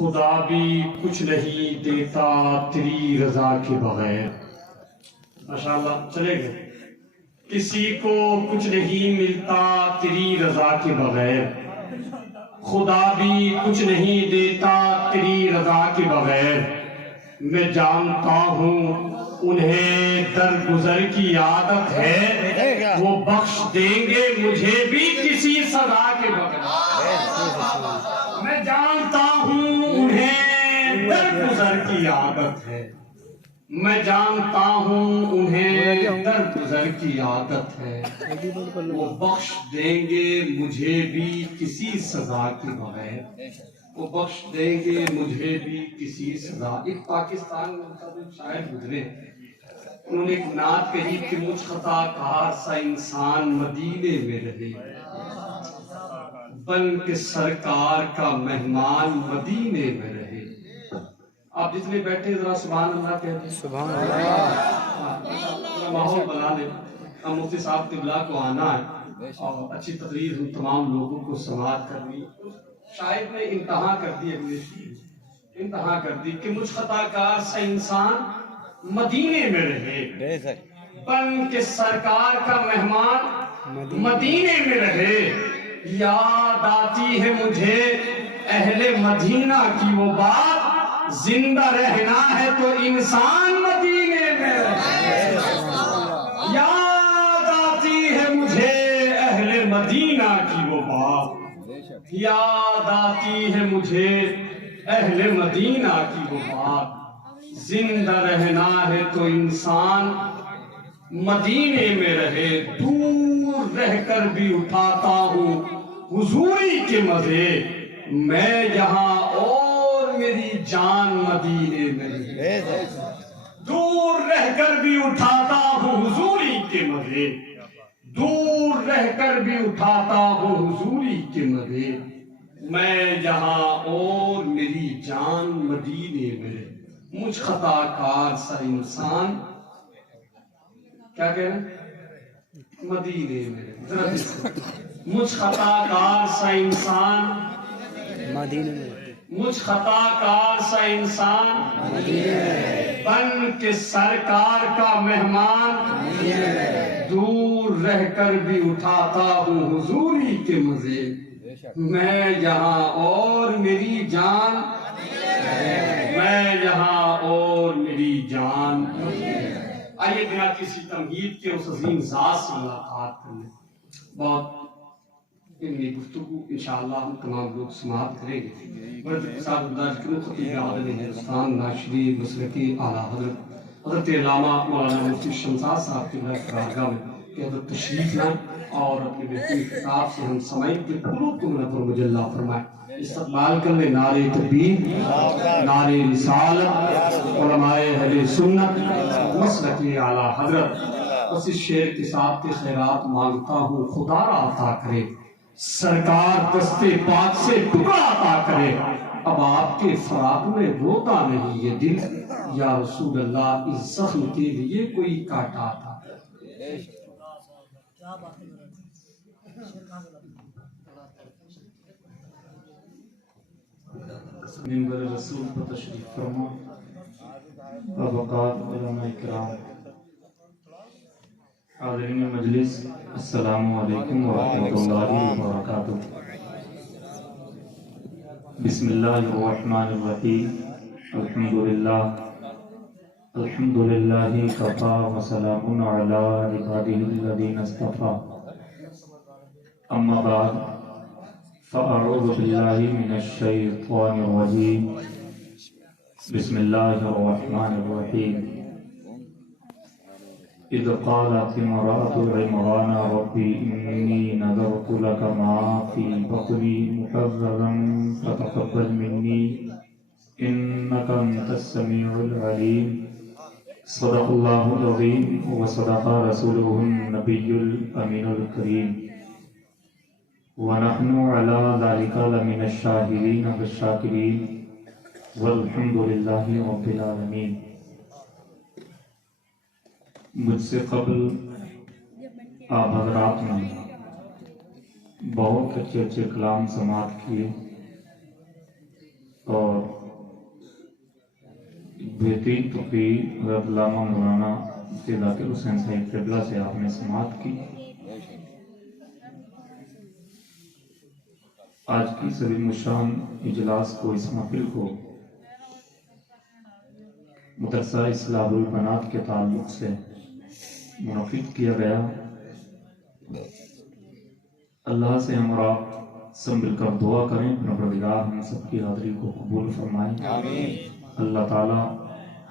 خدا بھی کچھ نہیں دیتا تیری رضا کے بغیر. ماشاءاللہ چلے گئے. کسی کو کچھ نہیں ملتا تیری رضا کے بغیر. خدا بھی کچھ نہیں دیتا تیری رضا کے بغیر. میں جانتا ہوں انہیں درگزر کی عادت ہے، وہ بخش دیں گے مجھے بھی کسی سزا کے بغیر. میں جانتا ہوں انہیں درگزر کی عادت ہے، میں جانتا ہوں انہیں درگزر کی عادت ہے، وہ بخش دیں گے مجھے بھی کسی سزا کے بغیر. وہ بخش دیں گے مجھے بھی کسی سزا. ایک پاکستان میں شاعر گزرے، انہوں نے ایک نعت کہی کہ مجھ خطا کار سا انسان مدینے میں رہے، بن کے سرکار کا مہمان مدینے میں رہے. آپ جتنے بیٹھے ذرا سبحان اللہ کہتے ہیں. سبحان اللہ. ماحول بنا دیں. اب مفتی صاحب قبلہ کو آنا ہے اور اچھی تقریر ہم تمام لوگوں کو سماعت کرنی. شاید نے انتہا کر دی، انتہا کر دی کہ مجھ خطا کار سا انسان مدینے میں رہے، بن کے سرکار کا مہمان مدینے میں رہے. یاد آتی ہے مجھے اہل مدینہ کی وہ بات، زندہ رہنا ہے تو انسان مدینے میں رہے. یاد آتی ہے مجھے اہل مدینہ کی وہ بات، یاد آتی ہے مجھے اہل مدینہ کی وہ بات، زندہ رہنا ہے تو انسان مدینے میں رہے. دور رہ کر بھی اٹھاتا ہوں حضوری کے مزے، میں یہاں اور میری جان مدینے میں رہے. دور رہ کر بھی اٹھاتا ہوں حضوری کے مزے، دور رہ کر بھی اٹھاتا ہوں حضوری کے مزے، میں یہاں اور میری جان مدینے میں رہے. مجھ خطا کار سا انسان کیا کہہ رہے ہیں؟ مدینے میں. مجھ خطا کار سا انسان مدینے میں، مجھ خطا کار سا انسان مدینے میں، بن کے سرکار کا مہمان مدینے میں، دور رہ کر بھی اٹھاتا ہوں حضوری کے مزے، میں یہاں اور میری جان، میں یہاں اور میری جان. آئیے بنا کسی تمہید کے اس عظیم ذات سے ملاقات کرنے. بہت علمی گفتگو انشاءاللہ ہم تمام لوگ سماعت کریں گے. برد اقتصاد برداشت کروں خطیب اعظم ہندوستان ناشری مسلکی اعلیٰ حضرت علامہ مولانا مفتی شمساد صاحب کی بارگاہ میں کہ حضرت تشریف لائیں اور اپنے بہترین خطاب سے ہم سمعین کے قلوب کو منور مجلہ فرمائیں. استقبال کرنے نعرہ تکبیر، نعرہ رسالت، علماء اہل سنت، مسلکی اعلیٰ حضرت. بس اس شعر کے ساتھ کے خیرات مانگتا ہوں خدا را عطا کرے، سرکار دستے پاک سے ٹکڑا عطا کرے. اب آپ کے فراق میں روتا نہیں یہ دل، یا رسول اللہ اس زخم کے لیے کوئی کاٹا تھا. منبر رسول پر تشریف فرما. طبقات علماء کرام، حاضرین مجلس، السلام علیکم ورحمۃ اللہ وبرکاتہ. بسم اللہ الرحمن الرحیم. الحمدللہ الحمدللہ کفا وسلام علی عبادہ الذین اصطفیٰ. اما بعد فاعوذ باللہ من الشیطان الرجیم. بسم اللہ الرحمن الرحیم. اذ قالت امرأة عمران ربی انی نذرت لک ما فی بطنی محررا فتقبل منی انک انت السمیع العلیم. صدق اللہ العظیم وصدق رسولہ النبی الامین الکریم. ونحن على ذلك لمن الشاهدين والشاكرين والحمد لله رب العالمين. مجھ سے قبل آپ حضرات نے بہت اچھے کلام سماعت کیے اور بہترین تقریر حضرت علامہ مولانا مفتی ذاکر حسین صاحب قبلہ سے آپ نے سماعت کی۔ آج کی عظیم الشان اجلاس کو، اس محفل کو مدرسہ اصلاح البنات کے تعلق سے منعقد کیا گیا۔ اللہ سے ہم اور آپ سب مل کر دعا کریں، پروردگار ہم سب کی حاضری کو قبول فرمائیں۔ اللہ تعالی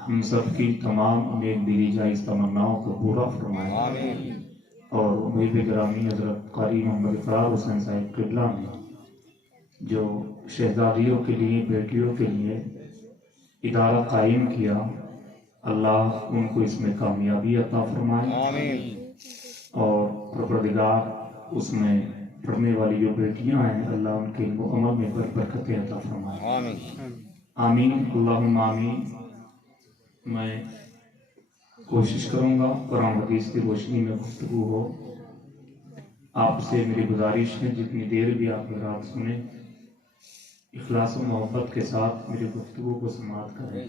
ہم سب کی تمام نیک دلی جائز تمناؤں کو پورا فرمائے۔ اور محب گرامی حضرت قاری محمد اقرار حسین صاحب قبلہ نے جو شہزادیوں کے لیے، بیٹیوں کے لیے ادارہ قائم کیا، اللہ ان کو اس میں کامیابی عطا فرمائے۔ اور پروردگار اس میں پڑھنے والی جو بیٹیاں ہیں، اللہ ان کے علم و عمل میں برکتیں عطا فرمائے۔ آمین اللہم آمین۔ میں کوشش کروں گا قرآن حدیث کی روشنی میں گفتگو ہو۔ آپ سے میری گزارش ہے جتنی دیر بھی آپ حضرات سنیں، اخلاص و محبت کے ساتھ میری گفتگو کو سماعت کریں۔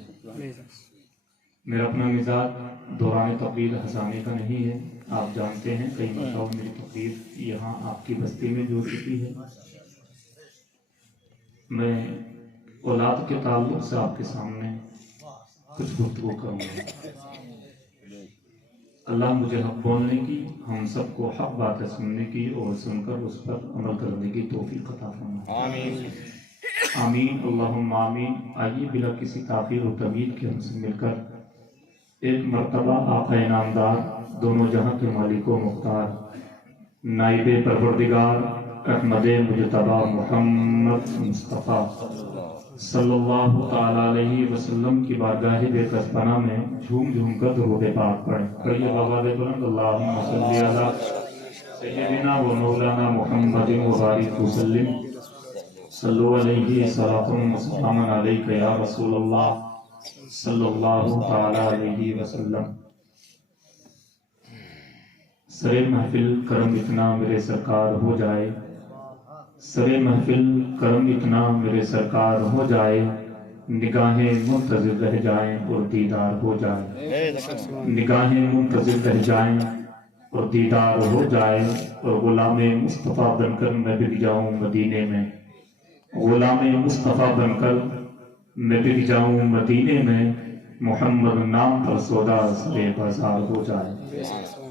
میرا اپنا مزاج دوران تقریر ہنسانے کا نہیں ہے، آپ جانتے ہیں کئی مرتبہ میری تقریر یہاں آپ کی بستی میں بھی ہو چکی ہے۔ میں اولاد کے تعلق سے آپ کے سامنے کچھ گفتگو کروں گا۔ اللہ مجھے حق بولنے کی، ہم سب کو حق باتیں سننے کی اور سن کر اس پر عمل کرنے کی توفیق عطا فرمائے۔ آمین آمین اللہم آمین۔ آئیے بلا کسی تاخیر و تمہید کے ہم سے مل کر ایک مرتبہ آقا انعامدار، دونوں جہاں کے مالک و مختار، نائب پروردگار احمد مجتبی محمد مصطفیٰ صلی اللہ تعالیٰ علیہ وسلم کی بارگاہ بے کس پناہ میں جھوم جھوم کر درود پاک پڑھیں۔ پڑھیے آواز بلند، اللہم صلی علی سیدنا و مولانا محمد مبارک وسلم، صلو علیہ صلاۃ و سلام علیک یا رسول اللہ صلی اللہ تعالیٰ علیہ وسلم۔ سر محفل کرم اتنا میرے سرکار ہو جائے، سر محفل کرم اتنا میرے سرکار ہو جائے، نگاہیں منتظر رہ جائیں اور دیدار ہو جائے، نگاہیں منتظر رہ جائیں اور دیدار ہو جائے، اور غلام مصطفیٰ بن کر میں بک جاؤں مدینے میں، غلام مصطفیٰ بن کر میں بک جاؤں مدینے میں، محمد نام پر سودا سرے بازار ہو جائے،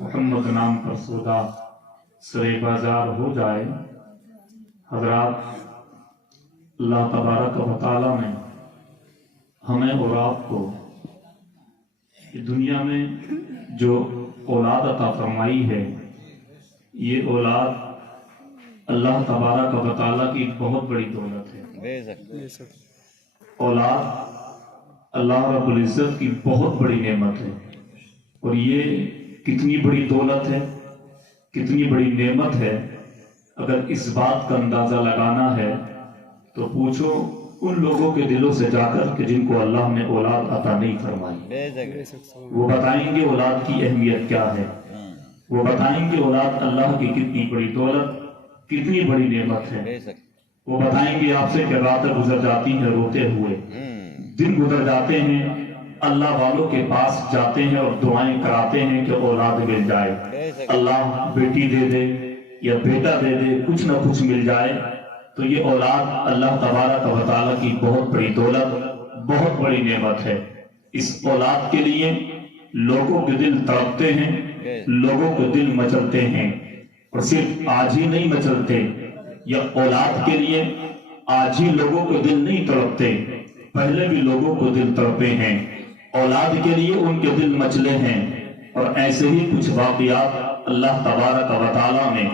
محمد نام پر سودا سرے بازار ہو جائے۔ حضرات، اللہ تبارک و تعالیٰ نے ہمیں اور آپ کو دنیا میں جو اولاد عطا فرمائی ہے، یہ اولاد اللہ تبارک و تعالیٰ کی بہت بڑی دولت ہے۔ اولاد اللہ رب العزت کی بہت بڑی نعمت ہے، اور یہ کتنی بڑی دولت ہے، کتنی بڑی نعمت ہے، اگر اس بات کا اندازہ لگانا ہے تو پوچھو ان لوگوں کے دلوں سے جا کر کہ جن کو اللہ نے اولاد عطا نہیں فرمائی۔ وہ بتائیں گے اولاد کی اہمیت کیا ہے، وہ بتائیں گے اولاد اللہ کی کتنی بڑی دولت، کتنی بڑی نعمت ہے۔ وہ بتائیں گے آپ سے کہ راتیں گزر جاتی ہیں روتے ہوئے، دن گزر جاتے ہیں، اللہ والوں کے پاس جاتے ہیں اور دعائیں کراتے ہیں کہ اولاد مل جائے، اللہ بیٹی دے دے یا بیٹا دے دے، کچھ نہ کچھ مل جائے۔ تو یہ اولاد اللہ تبارک و تعالیٰ کی بہت بڑی دولت، بہت بڑی نعمت ہے۔ اس اولاد کے لیے لوگوں کے دل تڑپتے ہیں، لوگوں کے دل مچلتے ہیں، اور صرف آج ہی نہیں مچلتے، یا اولاد کے لیے آج ہی لوگوں کے دل نہیں تڑپتے، پہلے بھی لوگوں کو دل تڑپے ہیں، اولاد کے لیے ان کے دل مچلے ہیں۔ اور ایسے ہی کچھ واقعات اللہ تبارک و تعالیٰ نے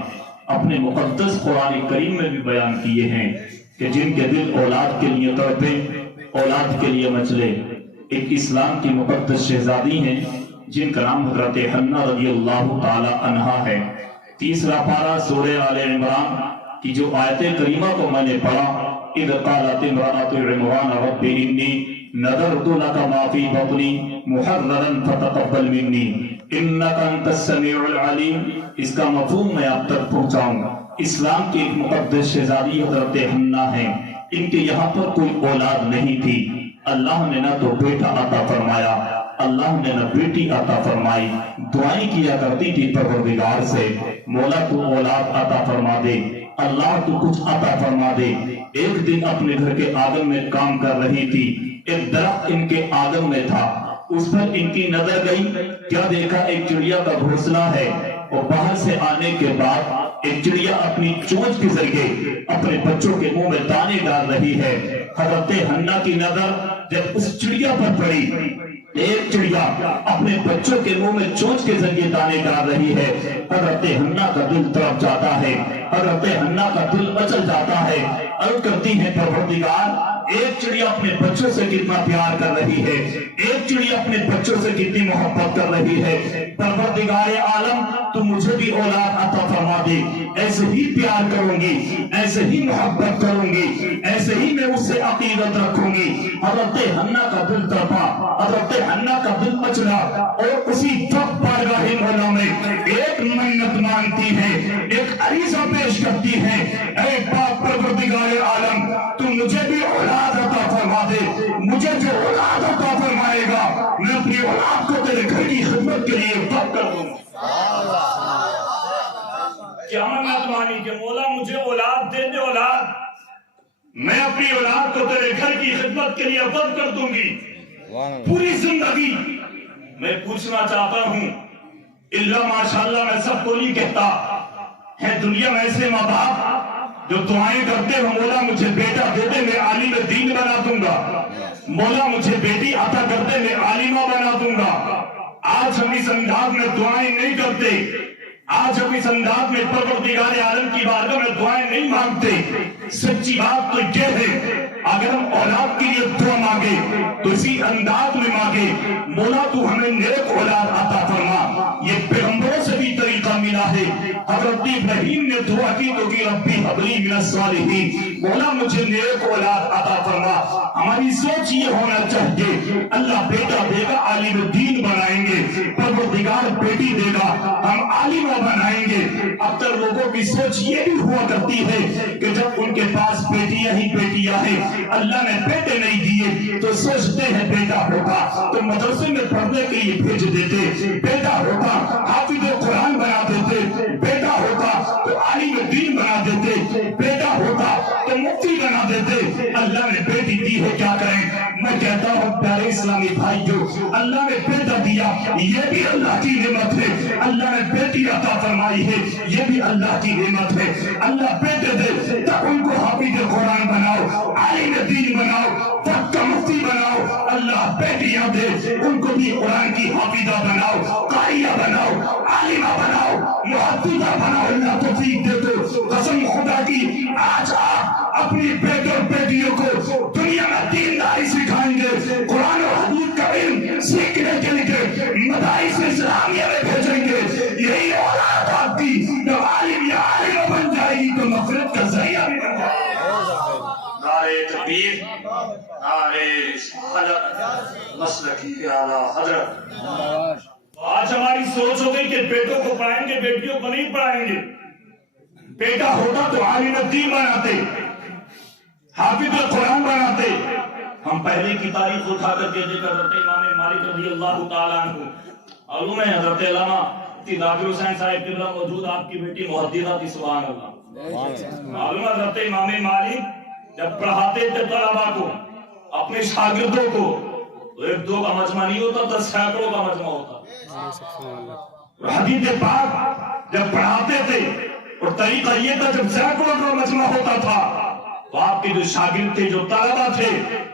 اپنے مقدس قرآن کریم میں بھی بیان کیے ہیں کہ جن کے دل اولاد کے لیے تڑپے، اولاد کے لیے مچلے۔ ایک اسلام کی مقدس شہزادی ہیں جن کا نام حضرت حنہ رضی اللہ تعالی عنہا ہے۔ 3 پارہ سورہ آل عمران کی جو آیت کریمہ کو میں نے پڑھا، اِذْ قَالَتِ امْرَأَتُ عِمْرَانَ رَبِّ إِنِّي نَذَرْتُ لَكَ مَا فِي بَطْنِي مُحَرَّرًا فَتَقَبَّلْ مِنِّي إِنَّكَ أَنْتَ السَّمِيعُ الْعَلِيمُ۔ اس کا مفہوم میں آپ تک پہنچاؤں گا۔ اسلام کی ایک مقدس شہزادی حضرت حنہ ہیں، ان کے یہاں پر کوئی اولاد نہیں تھی، اللہ نے نہ تو بیٹا عطا فرمایا، اللہ نے نہ بیٹی عطا فرمائی۔ دعائیں کیا کرتی تھی پروردگار سے، مولا تو اولاد عطا فرما دے، اللہ تو کچھ عطا فرما دے۔ ایک دن اپنے گھر کے آنگن میں کام کر رہی تھی، ایک درخت ان کے آنگن میں تھا، اس پر ان کی نظر گئی، کیا دیکھا؟ ایک چڑیا کا گھونسلہ ہے، اور باہر سے آنے کے بعد ایک چڑیا اپنی چونچ کے ذریعے اپنے بچوں کے منہ میں دانے ڈال رہی ہے۔ حضرت حنہ کی نظر جب اس چڑیا پر پڑی، ایک چڑیا اپنے بچوں کے منہ میں چونچ کے ذریعے دانے ڈال رہی ہے، حضرت حنہ کا دل تڑپ جاتا ہے، حضرت حنہ کا دل مچل جاتا ہے، عرض کرتی ہے پروردگار ایک چڑیا اپنے بچوں سے کتنا پیار کر رہی ہے، ایک چڑیا اپنے بچوں سے کتنی محبت کر رہی ہے، پروردگار عالم تو مجھے بھی اولاد عطا فرما دے، ایسے ہی پیار کروں گی، ایسے ہی محبت کروں گی، ایسے ہی میں اس سے عقیدت رکھوں گی۔ حضرت حنہ کا دل تڑپا، حضرت حنہ کا دل مچلا، اور اسی وقت بارگاہ مولا میں ایک منت مانگتی ہے، ایک عریضہ پیش کرتی ہے، اے پاک پروردگار عالم تو مجھے بھی اولاد عطا فرما دے، مجھے جو اولاد عطا فرمائے گا میں اپنی اولاد کو تیرے گھر کی خدمت کے لیے وقف کر دوں۔ کیا منت مانی کہ مولا مجھے اولاد دے دے، اولاد میں اپنی اولاد کو تیرے گھر کی خدمت کے لیے وقف کر دوں گی۔ پوری زندگی میں پوچھنا چاہتا ہوں، اللہ ماشاءاللہ میں سب کو نہیں کہتا ہے، دنیا میں ایسے ماں باپ جو دعائیں کرتے ہو، مولا مجھے بیٹا دے دے میں عالم دین بنا دوں گا، مولا مجھے بیٹی عطا کر دے میں عالمہ بنا دوں گا۔ آج ہم اس انداز میں دعائیں نہیں کرتے، آج ہم اس انداز میں پروردگار عالم کی بارگاہ میں دعائیں نہیں مانگتے۔ سچی بات تو یہ ہے، اگر ہم اولاد کے لیے دعا مانگے تو اسی انداز میں مانگے، مولا تو ہمیں نیک اولاد عطا فرما۔ یہ پیغمبروں سے بھی طریقہ ملا ہے، حضرت ابراہیم نے دعا کی تو کہ ربی حبلی من الصالحین، مولا مجھے نیک اولاد عطا فرما۔ ہماری سوچ یہ ہونا چاہیے، اللہ بیٹا دے گا عالم دین بنائیں گے، پروردگار بیٹی دے گا ہم عالمہ بنائیں گے۔ اب تک لوگوں کی سوچ یہ بھی ہوا کرتی ہے کہ جب ان کے پاس بیٹیاں ہی بیٹیاں ہیں، اللہ نے بیٹے نہیں دیے تو سوچتے ہیں بیٹا ہوتا تو مدرسے میں پڑھنے کے لیے بھیج دیتے، بیٹا ہوتا حافظ قرآن بنا دیتے، بیٹا ہوتا تو عالم دین بنا دیتے، بیٹا ہوتا تو مفتی بنا دیتے۔ اللہ نے بیٹی دی ہے، کیا کریں؟ میں کہتا ہوں پیارے اسلامی بھائیو، اللہ نے بیٹا دیا یہ بھی اللہ کی نعمت ہے، اللہ نے بیٹی عطا فرمائی ہے یہ بھی اللہ کی نعمت ہے۔ اللہ بیٹے دے تب ان کو حافظ قرآن بناؤ، عالم دین بناؤ، فقہ کا مفتی بناؤ، اللہ بیٹیاں دے ان کو بھی قرآن کی حافظہ بناؤ، قاریہ بناؤ، عالمہ بناؤ، محدثہ بناؤ۔ اللہ توفیق دے تو قسم خدا کی آج آپ اپنی بیٹے اور بیٹیوں کو دنیا میں دینداری سکھائیں گے، قرآن اور حدیث کا علم سیکھنے کے لیے مدارس اسلامیہ میں بھیجیں گے، یہی اولاد آپ کی جب عالم یا عالمہ بن جائے گی تو مغفرت کا ذریعہ بھی بن جائے گا۔ نعرہ تکبیر، نعرہ رسالت، مسلک اعلیٰ حضرت۔ آج ہماری سوچ ہو گئی کہ بیٹوں کو پڑھائیں گے، بیٹیوں کو نہیں پڑھائیں گے۔ بیٹا ہوتا تو عالم دین بناتے، حافظ قرآن بناتے۔ ہم پہلے کی تاریخ اٹھا کر کے دیکھ حضرت امام مالک رضی اللہ تعالیٰ عنہ، علوم حضرت علامہ ذاکر حسین صاحب قبلہ موجود، آپ کی بیٹی محدثہ تھی، سبحان اللہ۔ معلوم حضرت امام مالک جب پڑھاتے تھے طلباء کو، اپنے شاگردوں کو، تو ایک دو کا مجمع نہیں ہوتا تھا، سینکڑوں کا مجمع ہوتا۔ حدیث پاک جب پڑھاتے تھے اور طریقہ یہ تھا جب سینکڑوں کا مجمع ہوتا تھا تو آپ کے جو شاگرد تھے، جو طلباء تھے،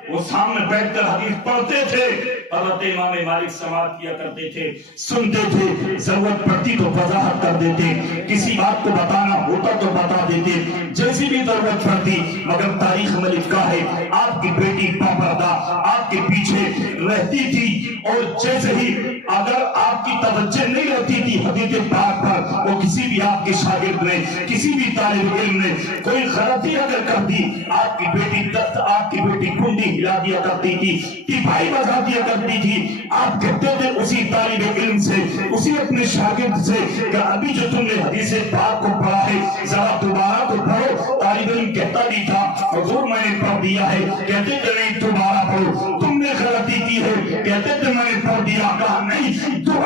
وہ سامنے بیٹھ کر حدیث پڑھتے تھے، حضرت امام مالک سماعت کیا کرتے تھے، سنتے تھے، ضرورت پڑتی تو وضاحت کر دیتے، کسی بات کو بتانا ہوتا تو بتا دیتے، جیسی بھی ضرورت پڑتی۔ مگر تاریخ میں لکھا ہے آپ کی بیٹی باپردہ آپ کے پیچھے رہتی تھی، اور جیسے ہی اگر آپ کی توجہ نہیں رہتی تھی حدیث پاک پر، وہ کسی بھی آپ کے شاگرد نے، کسی بھی طالب علم نے کوئی غلطی اگر کر دی، آپ کی بیٹی کنڈی ہلا دیا کرتی تھی، ٹپائی بجا دیا کرتی تھی۔ آپ کہتے تھے اسی طالب علم سے، اسی اپنے شاگرد سے کہ ابھی جو تم نے حدیث پاک کو پڑھا ہے ذرا دوبارہ تو پڑھو۔ طالب علم کہتا نہیں تھا حضور میں نے پڑھ دیا ہے، کہتے تھے نہیں دوبارہ پڑھو۔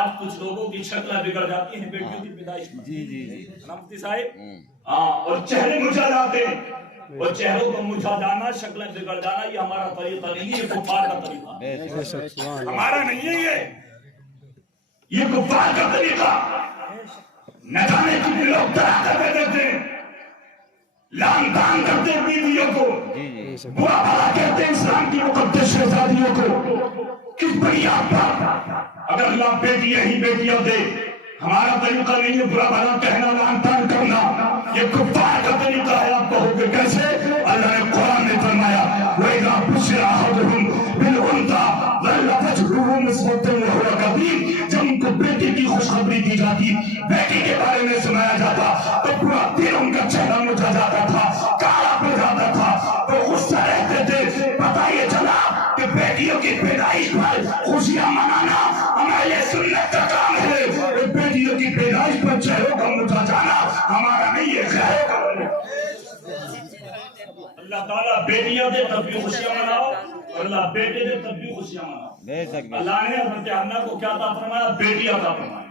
آج کچھ لوگوں کی شکلیں بگڑ جاتی ہیں بیٹیوں کی پیدائش میں. جی جی جی مفتی صاحب ہاں، اور چہرے مرجھا جاتے ہیں. اور چہروں کو مرجھا جانا، شکلیں بگڑ جانا، یہ ہمارا طریقہ نہیں ہے، یہ کفار کا طریقہ ہے. ہمارا نہیں ہے یہ کفار کا طریقہ. نہ جانے کتنے لوگ طرح کرتے رہتے ہیں، لان تان کرتے ہیں بیویوں کو، برا بھلا کہتے ہیں اسلام کی مقدس شہزادیوں کو. کس بنیاد پر؟ اگر اللہ بیٹیاں ہی بیٹیاں دے، ہمارا طریقہ نہیں ہے برا بھلا کہنا، لان تان کرنا، یہ کفار کا طریقہ ہے. آپ کہو گے کیسے؟ اللہ نے قرآن میں فرمایا وَإِذَا بُشِّرَ أَحَدُهُم بِالْأُنثَىٰ ظَلَّ وَجْهُهُ مُسْوَدًّا وَهُوَ كَظِيمٌ. جب ان کو بیٹے کی خوشخبری دی جاتی، بیٹی کے بارے میں سنایا جاتا، تو پورا دن ان کا چہرہ مرجھا جاتا تھا، کالا پڑ جاتا تھا، وہ غصہ رہتے تھے. پتہ یہ چلا کہ بیٹیوں کی پیدائش پر خوشیاں منانا ہمارے سنت کا کام ہے. بیٹیوں کی پیدائش پر چہروں کا مرجھا جانا ہمارا نہیں ہے، خیر کا. اللہ تعالیٰ بیٹیاں دے تب بھی خوشیاں مناؤ، اور اللہ بیٹے دے تب بھی خوشیاں مناؤ. اللہ نے حضرت حنا کو کیا عطا فرمایا؟ بیٹی عطا فرمایا.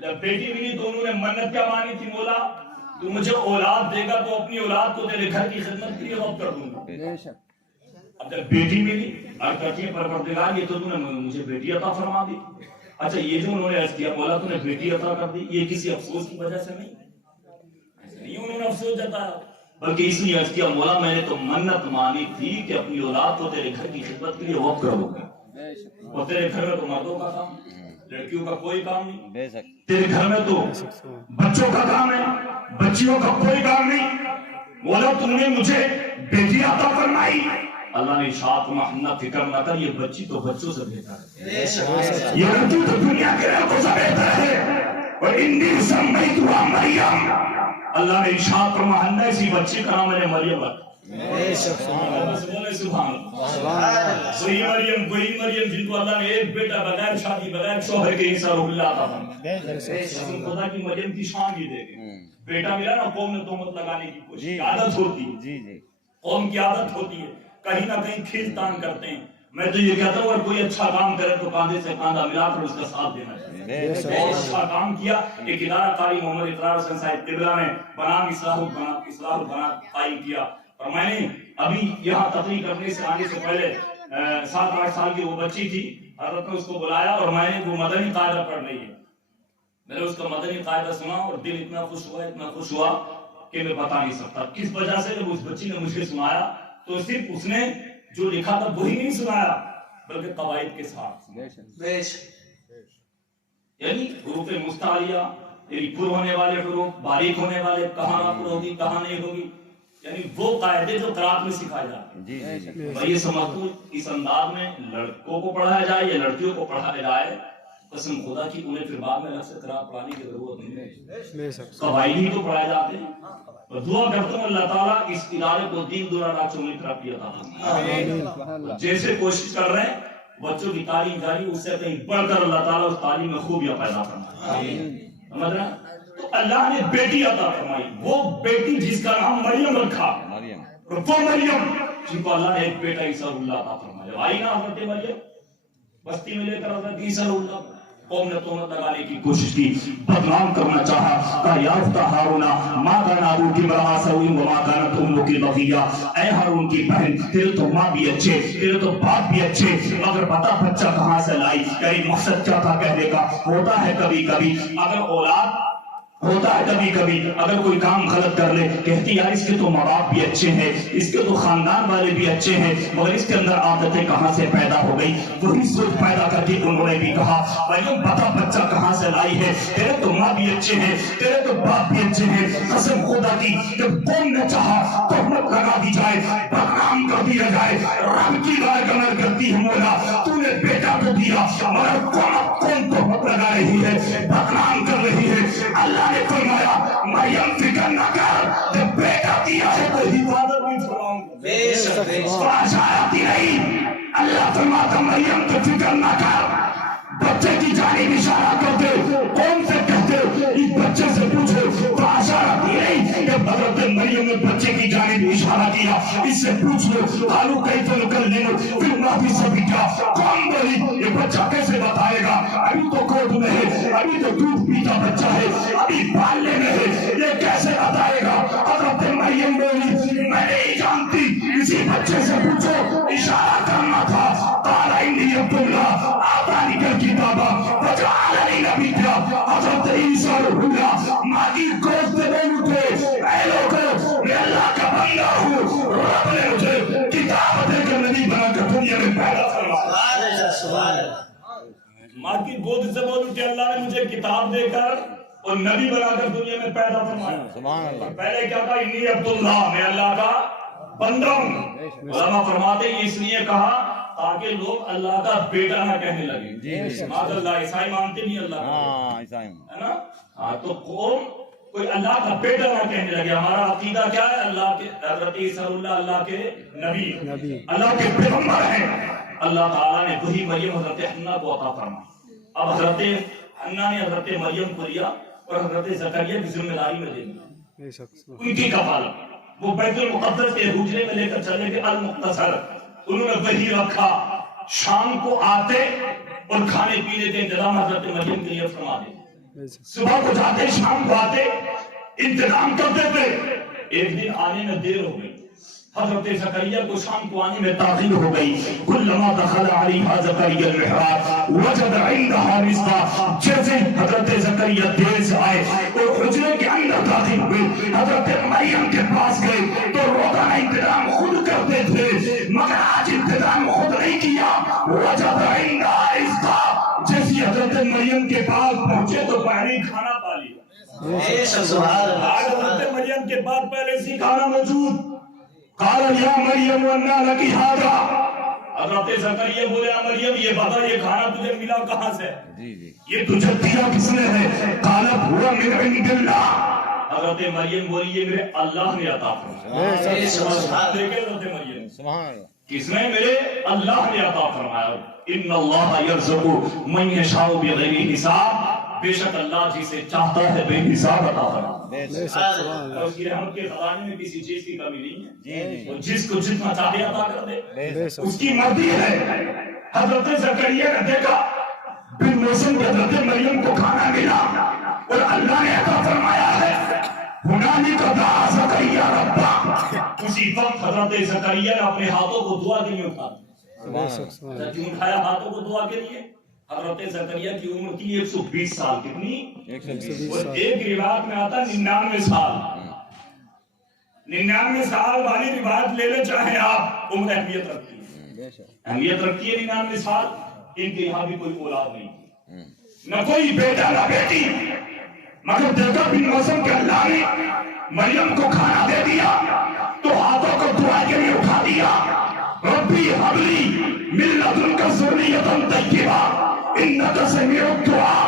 جب بیٹی ملی تو انہوں نے منت کیا مانی تھی؟ مولا تو مجھے اولاد دے گا تو اپنی اولاد کو تیرے گھر کی خدمت کے لیے وقف کر دوں گا. اب جب بیٹی ملی، عرض کرتی ہے پروردگار یہ تو نے مجھے بیٹی عطا فرما دی. اچھا یہ جو انہوں نے عرض کیا مولا تو نے بیٹی عطا کر دی، یہ کسی افسوس کی وجہ سے نہیں، نہیں انہوں نے افسوس جتایا، بلکہ اس لیے عرض کیا مولا میں نے تو منت مانی تھی کہ اپنی اولاد کو تیرے گھر کی خدمت کے لیے وقف کر دوں گا. اور تیرے گھر میں تو مردوں کا کام، لڑکیوں کا کوئی کام نہیں. تیرے گھر میں تو بچوں کا کام ہے، بچیوں کا کوئی کام نہیں. مولا تم نے مجھے بیٹی عطا فرمائی. اللہ نے ارشاد فرمایا فکر نہ کر، یہ بچی تو بچوں سے بہتر ہے، یہ لڑکی تو دنیا کے لڑکوں سے بہتر ہے. اور انی سمیتھا مریم، اللہ نے ارشاد فرمایا ایسی بچی کا نام میں نے مریم رکھا. سبحان اللہ. وہی مریم جن کو اللہ نے ایک بیٹا بغیر شادی بغیر شوہر کے عیسیٰ روح اللہ عطا فرمایا. خدا کی مریم کی شان یہ دیکھیں، بیٹا ملا نا قوم نے تہمت لگانے کی کوشش، عادت ہوتی ہے، قوم کی عادت ہوتی ہے، کہیں نہ کہیں کھیل تان کرتے ہیں. میں تو یہ کہتا ہوں اگر کوئی اچھا کام کرے تو کاندھے سے کاندھا ملا کر اس کا ساتھ دینا چاہیے. بہت اچھا کام کیا. ایک ادارہ قاری محمد اقرار حسین صاحب قبلہ نے بنام اصلاح البنات قائم کیا. اور میں نے ابھی یہاں تقریر کرنے سے آنے سے پہلے 7-8 سال کی وہ بچی تھی، حضرت نے اس کو بلایا اور میں نے وہ مدنی قاعدہ پڑھ رہی ہے. میں نے اس کا مدنی قاعدہ سنا اور دل اتنا خوش ہوا کہ میں بتا نہیں سکتا کس وجہ سے. جب اس بچی نے مجھے سنایا تو صرف اس نے جو لکھا تھا وہی نہیں سنایا بلکہ قواعد کے ساتھ، یعنی حروف مستعلیہ، یعنی پر ہونے والے حروف، باریک ہونے والے، کہاں پر ہوگی کہاں نہیں ہوگی، یعنی وہ قاعدے جو قرآن میں سکھائے جاتے ہیں. میں یہ سمجھتا ہوں اس انداز میں لڑکوں کو پڑھایا جائے یا لڑکیوں کو پڑھایا جائے، قسم خدا کی انہیں پھر بعد میں الگ سے قرآن پڑھانے کی ضرورت نہیں ہے، قواعد ہی تو پڑھائے جاتے ہیں. اور دعا کرتا ہوں اللہ تعالیٰ اس ادارے کو دین دنیا راچوں میں ترقی عطا فرمائے. جیسے کوشش کر رہے ہیں بچوں کی تعلیم جاری، اس سے کہیں بڑھ کر اللہ تعالیٰ اس تعلیم میں خوبیاں پیدا فرمائے. سمجھ رہے ہیں؟ تو اللہ نے بیٹی عطا فرمائی، وہ بیٹی جس کا نام مریم رکھا، وہ مریم جن کو اللہ نے ایک بیٹا عیسیٰ اللہ عطا فرمایا. آئی نا حضرت مریم بستی میں لے کر حضرت عیسیٰ اللہ، قوم نے تہمت لگانے کی کوشش کی، بدنام کرنا چاہا. کہا یا اخت ہارون ما کان ابوکی امرأ سوء وما کانت امک بغیا. اے ہارون کی بہن تیرے تو ماں بھی اچھے، تیرے تو باپ بھی اچھے، مگر پتہ بچہ کہاں سے لائی؟ یعنی مقصد کیا تھا کہنے کا؟ ہوتا ہے کبھی کبھی اگر اولاد ہوتا ہے کبھی کبھی اگر کوئی کام غلط کر لے، کہتی یار اس کے تو ماں باپ بھی اچھے ہیں، اس کے تو خاندان والے بھی اچھے ہیں، مگر اس کے اندر عادتیں کہاں سے پیدا ہو گئی؟ وہی سوچ پیدا کر کے انہوں نے بھی کہا مریم بتا بچہ کہاں سے لائی ہے؟ تیرے تو ماں بھی اچھے ہیں، تیرے تو باپ بھی اچھے ہیں. قسم خدا کی جب قوم نے چاہا تہمت لگا دی جائے، بدنام کر دیا جائے، رب کی بارگاہ کرتی ہے مولا تو نے بیٹا تو دیا مگر کون تہمت لگا رہی ہے، بدنام کر رہی ہے. اللہ نے فرمایا مریم فکر نہ کر، جب بیٹا دیا ہے تو حفاظت بھی فرماؤں گا. آتی نہیں. اللہ فرماتا مریم تو فکر نہ کر، بچے کی جانب اشارہ کرتے کون سے کہتے اس بچے سے پوچھو تو اشارہ دی نہیں. جب حضرت مریم نے بچے کی جانب اشارہ کیا اس سے پوچھ لو قالوا کیف نکلم فی المہد صبیا، کون بولی یہ بچہ کیسے بتائے گا؟ ابھی تو گود میں ہے, ابھی تو دودھ پیتا بچہ ہے, ابھی پالنے میں ہے, یہ کیسے بتائے گا؟ حضرت مریم بولی میں نہیں جانتی, اسی بچے سے پوچھو, اشارہ کرنا تھا. قال انی عبد اللہ آتانی الکتاب وجعلنی نبیا. حضرت عیسیٰ روح اللہ ماں کی گود سے نہیں اٹھے, اے لوگوں میں اللہ کا بندہ ہوں, رب نے مجھے کتاب دے کر نبی بنا کر دنیا میں پیدا فرمایا. ماں کی گود سے بول اٹھے, اللہ نے مجھے کتاب دے کر اور نبی بنا کر دنیا میں پیدا فرمایا. پہلے کیا تھا؟ انی عبداللہ, میں اللہ کا بندہ ہوں. علماء فرماتے ہیں اس لیے کہا تاکہ لوگ اللہ کا بیٹا نہ کہنے لگے. معاذ اللہ, عیسائی مانتے نہیں اللہ کا, ہے نا؟ ہاں, تو قوم کوئی اللہ کا بیٹا نہ کہنے لگے. ہمارا عقیدہ کیا ہے؟ اللہ کے حضرت عیسیٰ اللہ کے نبی, اللہ کے پیغمبر ہیں. اللہ تعالیٰ نے وہی مریم حضرت حنہ کو عطا فرمایا. اب حضرت حنہ نے حضرت مریم کو لیا اور حضرت زکریا کی ذمہ داری میں دے دیا, ان کی کفالت. وہ بیت المقدس کے حجرے میں لے کر چلے گئے, المختصر, انہوں نے وہی رکھا. شام کو آتے اور کھانے پینے کے انتظام حضرت مریم کے لیے فرما دے. صبح کو جاتے, شام کو آتے, انتظام کرتے تھے. ایک دن آنے میں دیر ہو گئی, حضرت زکریا کو شام کو آنے میں تاخیر ہو گئی. کلما دخل علیہا زکریا المحراب وجد عندها رزقا. جیسے حضرت زکریا دیر سے آئے اور حجرے کے اندر داخل ہوئے, حضرت مریم کے پاس گئے تو روزانہ انتظام خود کرتے تھے, مگر آج انتظام خود نہیں کیا. وجد عندها رزقا, جیسے حضرت مریم کے پاس پہنچے تو پہلے کھانا پا لیا. آج حضرت مریم کے پاس پہلے سے کھانا موجود. قال یا مریم انا لکی ھذا. حضرت زکریا بولے, مریم یہ بتا یہ کھانا تجھے ملا کہاں سے؟ یہ تجھے دیا کس نے ہے؟ قالت ہوا من عند اللہ. حضرت مریم بولی یہ میرے اللہ نے عطا فرمایا. دیکھیں حضرت مریم, کس نے؟ میرے اللہ نے عطا فرمایا. ان اللہ یرزق من یشاء بغیر حساب. بے شک اللہ جسے چاہتا ہے بے حساب عطا فرماتا ہے. اس کی رحمت کے خزانے میں کسی چیز کی کمی نہیں ہے, اور جس کو جتنا چاہے عطا کر دے, اس کی مرضی ہے. حضرت زکریا نے دیکھا بن موسم کے حضرت مریم کو کھانا ملا اور اللہ نے عطا فرمایا ہے. ہنالک دعا زکریا ربہ. اسی وقت حضرت زکریا نے اپنے ہاتھوں کو دعا کے لیے اٹھایا. کیوں اٹھایا ہاتھوں کو دعا کے لیے؟ حضرت زکریا کی عمر تھی 120 سال. کتنی؟ اور ایک روایت میں آتا 99 سال. 99 سال والی روایت لے لے چاہے آپ, عمر اہمیت رکھتی ہے, اہمیت رکھتی ہے 99 سال. ان کے یہاں بھی کوئی اولاد نہیں, نہ کوئی بیٹا نہ بیٹی, مگر دیکھا بن موسم کے اللہ نے مریم کو کھانا دے دیا تو ہاتھوں کو دعا کے لیے اٹھا دیا. ربی حبلی من لدنک ذریۃ طیبہ انک سمیع الدعاء.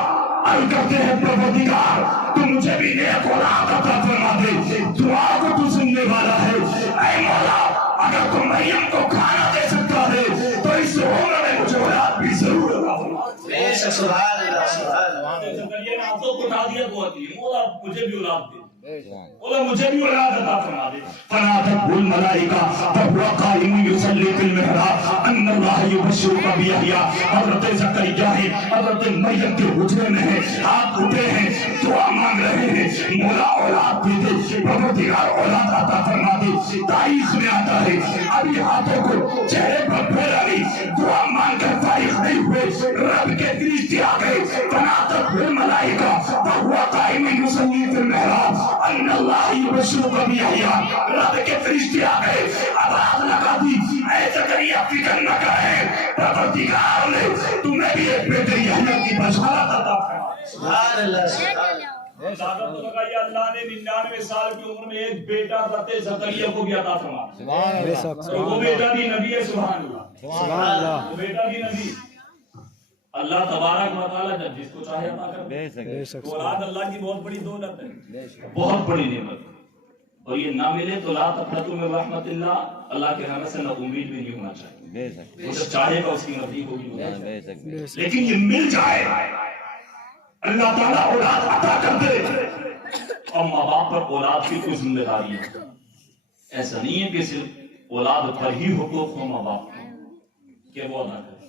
عرض کرتے ہیں پروردگار تو مجھے بھی نیک اولاد عطا فرما دے, دعا کو تو سننے والا ہے. اے مولا اگر تو مریم کو کھانا دے سکتا ہے تو اس عمر میں مجھے اولاد بھی ضرور عطا فرما دے. بے شک سبحان اللہ, سبحان اللہ. زکریا نے ہاتھوں کو اٹھا دیا, دعا کی, مولا مجھے بھی اولاد دے, مولا مجھے بھی اولاد عطا فرما دے. فنادته الملائکہ وهو قائم یصلی فی المحراب ان اللہ یبشرک بیحییٰ. حضرت زکریا ہے, حضرت مریم کے حجرے میں ہے, ہاتھ اٹھے ہیں, دعا مانگ رہے ہیں, مولا اولاد دے دے, پروردگار اولاد عطا فرما دے. تاریخ میں آتا ہے ابھی ہاتھوں کو چہرے پر پھیلا نہیں, دعا مانگ کر فارغ نہیں ہوئے, رب کے فرشتے آ گئے. فنادته الملائکہ وهو قائم یصلی فی المحراب ان اللہ یبشرک بیحییٰ. رب کے فرشتے آ گئے, آواز لگا دی, اے زکریا فکر نہ کرے, پروردگار نے تمہیں بھی ایک بیٹے یحییٰ کی بشارت عطا فرمائی. سبحان اللہ, سبحان اللہ. تو لگا یہ اللہ نے 99 سال کی عمر میں ایک بیٹا حضرت زکریا کو بھی عطا فرمایا. تو وہ بیٹا بھی نبی ہے. سبحان اللہ, سبحان اللہ. وہ بیٹا بھی نبی. اللہ تبارک و تعالیٰ جب جس کو چاہے عطا کر دے. تو اولاد اللہ کی بہت بڑی دولت ہے, بہت بڑی نعمت. اور یہ نہ ملے تو لا تقنطوا من رحمت اللہ, اللہ کے رحمت سے نہ امید بھی نہیں ہونا چاہیے. وہ جب چاہے گا اس کی مرضی ہوگی, لیکن یہ مل جائے, اللہ تعالیٰ اولاد عطا کر دے. اور ماں باپ پر اولاد کی کوئی ذمہ داری ہے. ایسا نہیں ہے کہ صرف اولاد پر ہی حقوق ہو ماں باپ کہ وہ ادا کرے.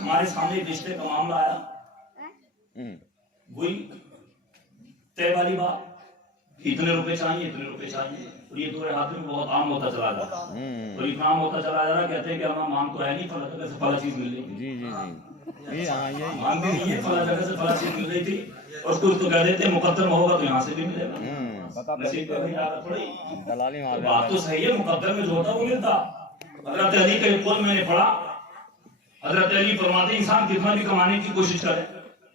ہمارے سامنے ایک رشتے کا معاملہ آیا, وہی طے والی بات, اتنے روپے چاہیے اتنے روپے چاہیے, اور یہ دور ہاتھ میں بہت عام ہوتا چلا جا رہا, اور اتنا عام ہوتا چلا جا رہا, کہتے ہیں کہ ہمیں مانگ تو ہے نہیں, فلاں جگہ سے فلاں چیز مل رہی, جی جی جی مانگ بھی نہیں ہے, فلاں جگہ سے فلاں چیز مل رہی تھی, اور کچھ تو کہہ دیتے ہیں مقدر میں ہوگا تو یہاں سے بھی ملے گا, نصیب کا بھی عادت پڑی. بات تو صحیح ہے, مقدر میں جو ہوتا وہ ملتا. حضرت علی کا ایک قول میں نے پڑھا, حضرت علی فرماتے ہیں انسان کتنا بھی کمانے کی کوشش کرے,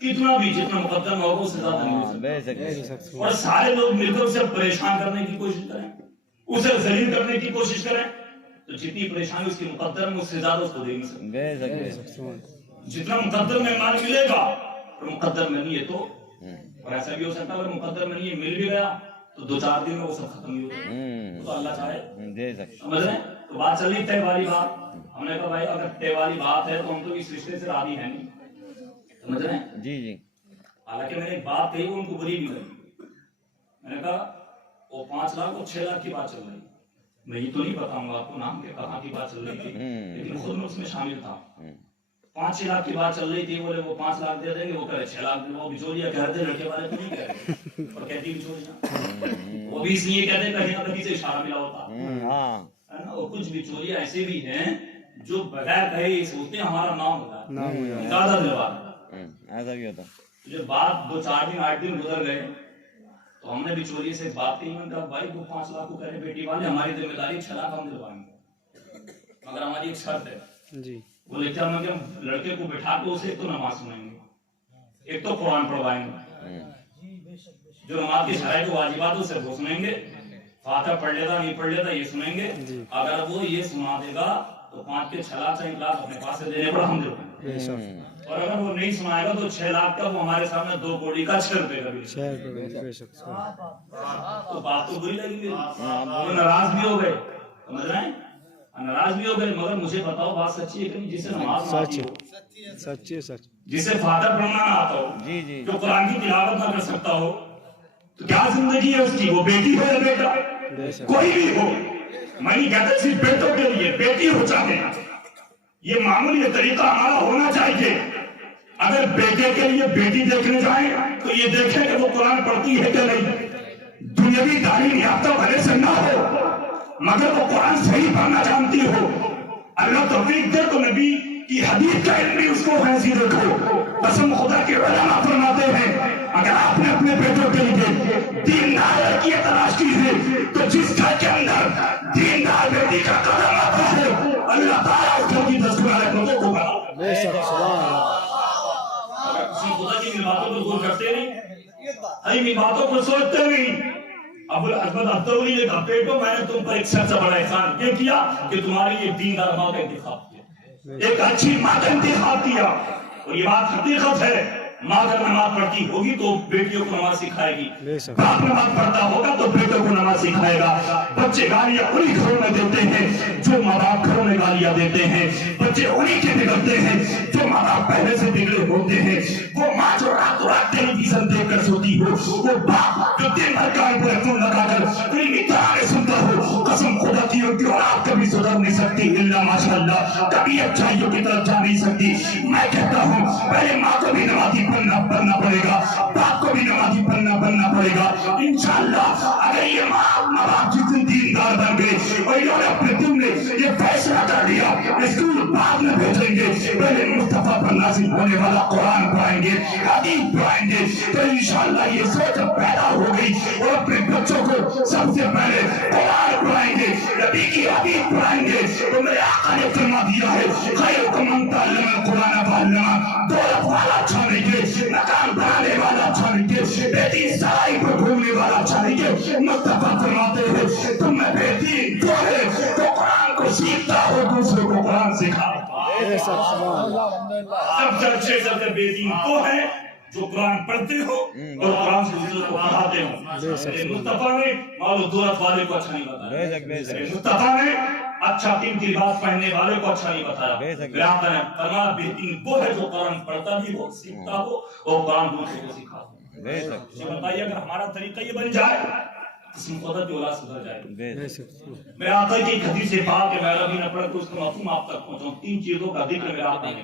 کتنا بھی, جتنا مقدر میں ہوگا اس سے زیادہ نہیں مل سکتا, اور سارے لوگ مل کر اسے پریشان کرنے کی کوشش کریں, اسے ذلیل کرنے کی کوشش کریں, تو جتنی پریشانی اس کی مقدر میں اس سے زیادہ اس کو دے نہیں سکتے. جتنا مقدر میں مال ملے گا اور مقدر میں نہیں ہے تو, اور ایسا بھی ہو سکتا ہے اگر مقدر میں نہیں ہے مل بھی گیا تو 2-4 دن میں وہ سب ختم ہی ہو جائے, تو اللہ چاہے. سمجھ رہے ہیں؟ تو بات چل رہی طے والی بات. ہم نے کہا بھائی اگر طے والی بات ہے تو ہم تو اس رشتے سے راضی ہیں نہیں, سمجھ رہے ہیں؟ جی جی. حالانکہ میں نے ایک بات کہی وہ ان کو بری بھی لگی. میں نے کہا وہ 5 لاکھ اور 6 لاکھ کی بات چل رہی, میں یہ تو نہیں بتاؤں گا آپ کو نام کے کہاں کی بات چل رہی تھی, لیکن خود میں اس میں شامل تھا. 5-6 لاکھ کی بات چل رہی تھی, بولے وہ 5 لاکھ دے دیں گے, وہ کہہ رہے 6 لاکھ, وہ بچولیا کہہ رہے تھے, لڑکے والے تو نہیں کہہ رہے, اور کہتی بچولیا, وہ بھی اس لیے کہتے ہیں کہیں نہ کہیں سے اشارہ ملا ہوتا ہے نا. اور کچھ بچولیاں ایسے بھی ہیں جو بغیر کہے یہ سوچتے ہیں ہمارا نام ہوتا ہے, زیادہ دلوار ایسا بھی ہوتا. جب بات 2-4 دن 8 دن گزر گئے تو ہم نے بچولیے سے بات کی, میں نے کہا بھائی وہ 5 لاکھ کو کہہ رہے بیٹی والے, ہماری ذمہ داری 6 لاکھ ہم دلوائیں گے, مگر ہماری ایک شرط ہے. جی. بولے کیا؟ میں کہ لڑکے کو بٹھا کے اسے ایک تو نماز سنائیں گے, ایک تو قرآن پڑھوائیں گے, جو نماز کی شرائط و واجبات اسے وہ سنیں گے, فاتحہ پڑھ لیتا نہیں پڑھ لیتا یہ سنیں گے. اگر وہ یہ سنا دے گا تو 5 کے 6 لاکھ سے 1 لاکھ اپنے پاس سے دینے پر ہم دے, اور اگر وہ نہیں سنائے گا تو 6 لاکھ کا وہ ہمارے سامنے 2 کوڑی کا 6 روپے کا بھی. تو بات تو بری لگی, وہ ناراض بھی ہو گئے, سمجھ رہے ہیں, ناراض بھی ہو گئے. مگر مجھے بتاؤ بات سچی ہے کہ نہیں؟ جسے نماز نہ آتی ہو, سچ, جسے فاتحہ پڑھنا نہ آتا ہو, جو قرآن کی تلاوت نہ کر سکتا ہو, تو کیا زندگی ہے اس کی؟ وہ بیٹی ہو یا بیٹا, کوئی بھی ہو. میں نہیں کہتا صرف بیٹوں کے لیے, بیٹی ہو چاہے, یہ معمولی طریقہ ہمارا ہونا چاہیے. اگر بیٹے کے لیے بیٹی دیکھنے جائیں تو یہ دیکھیں کہ وہ قرآن پڑھتی ہے کہ نہیں. دنیاوی تعلیم یافتہ بھلے سے نہ ہو مگر وہ قرآن صحیح پڑھنا جانتی ہو. اللہ توفیق دے تو نبی کی حدیث کا علم بھی اس کو حیثیت رکھو. قسم خدا کے علماء فرماتے ہیں اگر آپ نے اپنے بیٹوں کے لیے دیندار لڑکی تلاش کی ہے تو جس گھر کے اندر دیندار بیٹی کا قدم آتا ہے اللہ تعالیٰ اس گھر کی 10 گنا رحمتوں کو بڑھاتا ہے. بے شک, سبحان اللہ. اگر کسی خدا کی ان باتوں پر غور کرتے نہیں, ان باتوں پر سوچتے نہیں. ابو الاحوص الدوری نے کہا بیٹو میں نے تم پر ایک سب سے بڑا احسان یہ کیا کہ تمہارے لیے دیندار ماں کا انتخاب کیا, ایک اچھی ماں کا انتخاب کیا. اور یہ بات حقیقت ہے, ماں اگر نماز پڑھتی ہوگی تو بیٹیوں کو نماز سکھائے گی, باپ نماز پڑھتا ہوگا تو بیٹوں کو نماز سکھائے گا. بچے گالیاں انہی گھروں میں دیتے ہیں جو ماں باپ گھروں میں گالیاں دیتے ہیں, بچے انہی کے بگڑتے ہیں جو ماں باپ پہلے سے بگڑے ہوتے ہیں. وہ ماں جو راتوں رات ٹیلی ویژن دیکھ کر سوتی ہو, وہ باپ جو دن بھر کان پر ایئرفون لگا کر علمی ترانے سنتا ہو, قسم خدا کی ان کی اولاد کبھی سدھر نہیں سکتی الا ماشاء اللہ, کبھی اچھائیوں کی طرف جا نہیں سکتی. میں کہتا ہوں پہلے ماں کو بھی نمازی بننا پڑے گا, باپ کو بھی نمازی بننا پڑے گا. انشاءاللہ اگر یہ ماں باپ جس دن دیندار بن گئے اور انہوں نے اپنے دل میں یہ فیصلہ کر لیا اسکول بعد میں بھیجیں گے, پہلے مصطفیٰ پر نازل ہونے والا قرآن پڑھائیں گے, حدیث پڑھائیں گے, تو انشاءاللہ یہ سوچ پیدا ہو گئی اور اپنے بچوں کو سب سے پہلے قرآن پڑھائیں گے, نبی کی حدیث پڑھائیں گے. تو میرے آقا نے فرما دیا ہے خیرکم من تعلم القرآن وعلمہ, دولت والا اچھا نہیں ہے, مکان بنانے والا اچھا نہیں ہے, بیٹی سرائی پر گھومنے والا اچھا نہیں ہے. مصطفیٰ فرماتے ہیں تم میں بہترین جو ہے تو قرآن کو سیکھتا ہو دوسروں کو قرآن سکھاتا. سب سے اچھے سب سے بہترین وہ ہے جو قرآن پڑھتے ہو اور قرآن سے دوسروں کو پڑھاتے ہو. مصطفیٰ نے مال و دولت والے کو اچھا نہیں بتایا, مصطفیٰ نے اچھا قیمتی لباس پہننے والے کو اچھا نہیں بتایا. آقا نے فرمایا بہترین وہ ہے جو قرآن پڑھتا بھی ہو, سیکھتا ہو اور قرآن دوسروں کو سکھاتا ہو. یہ بتائیے اگر ہمارا طریقہ یہ بن جائے قسم خدا کی اولاد سدھر جائے. میں آقا کی ایک حدیث پاک کہ میں عربی نہ پڑھ کے اس کا مفہوم آپ تک پہنچاؤں. 3 چیزوں کا ذکر میرا آقا نے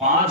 5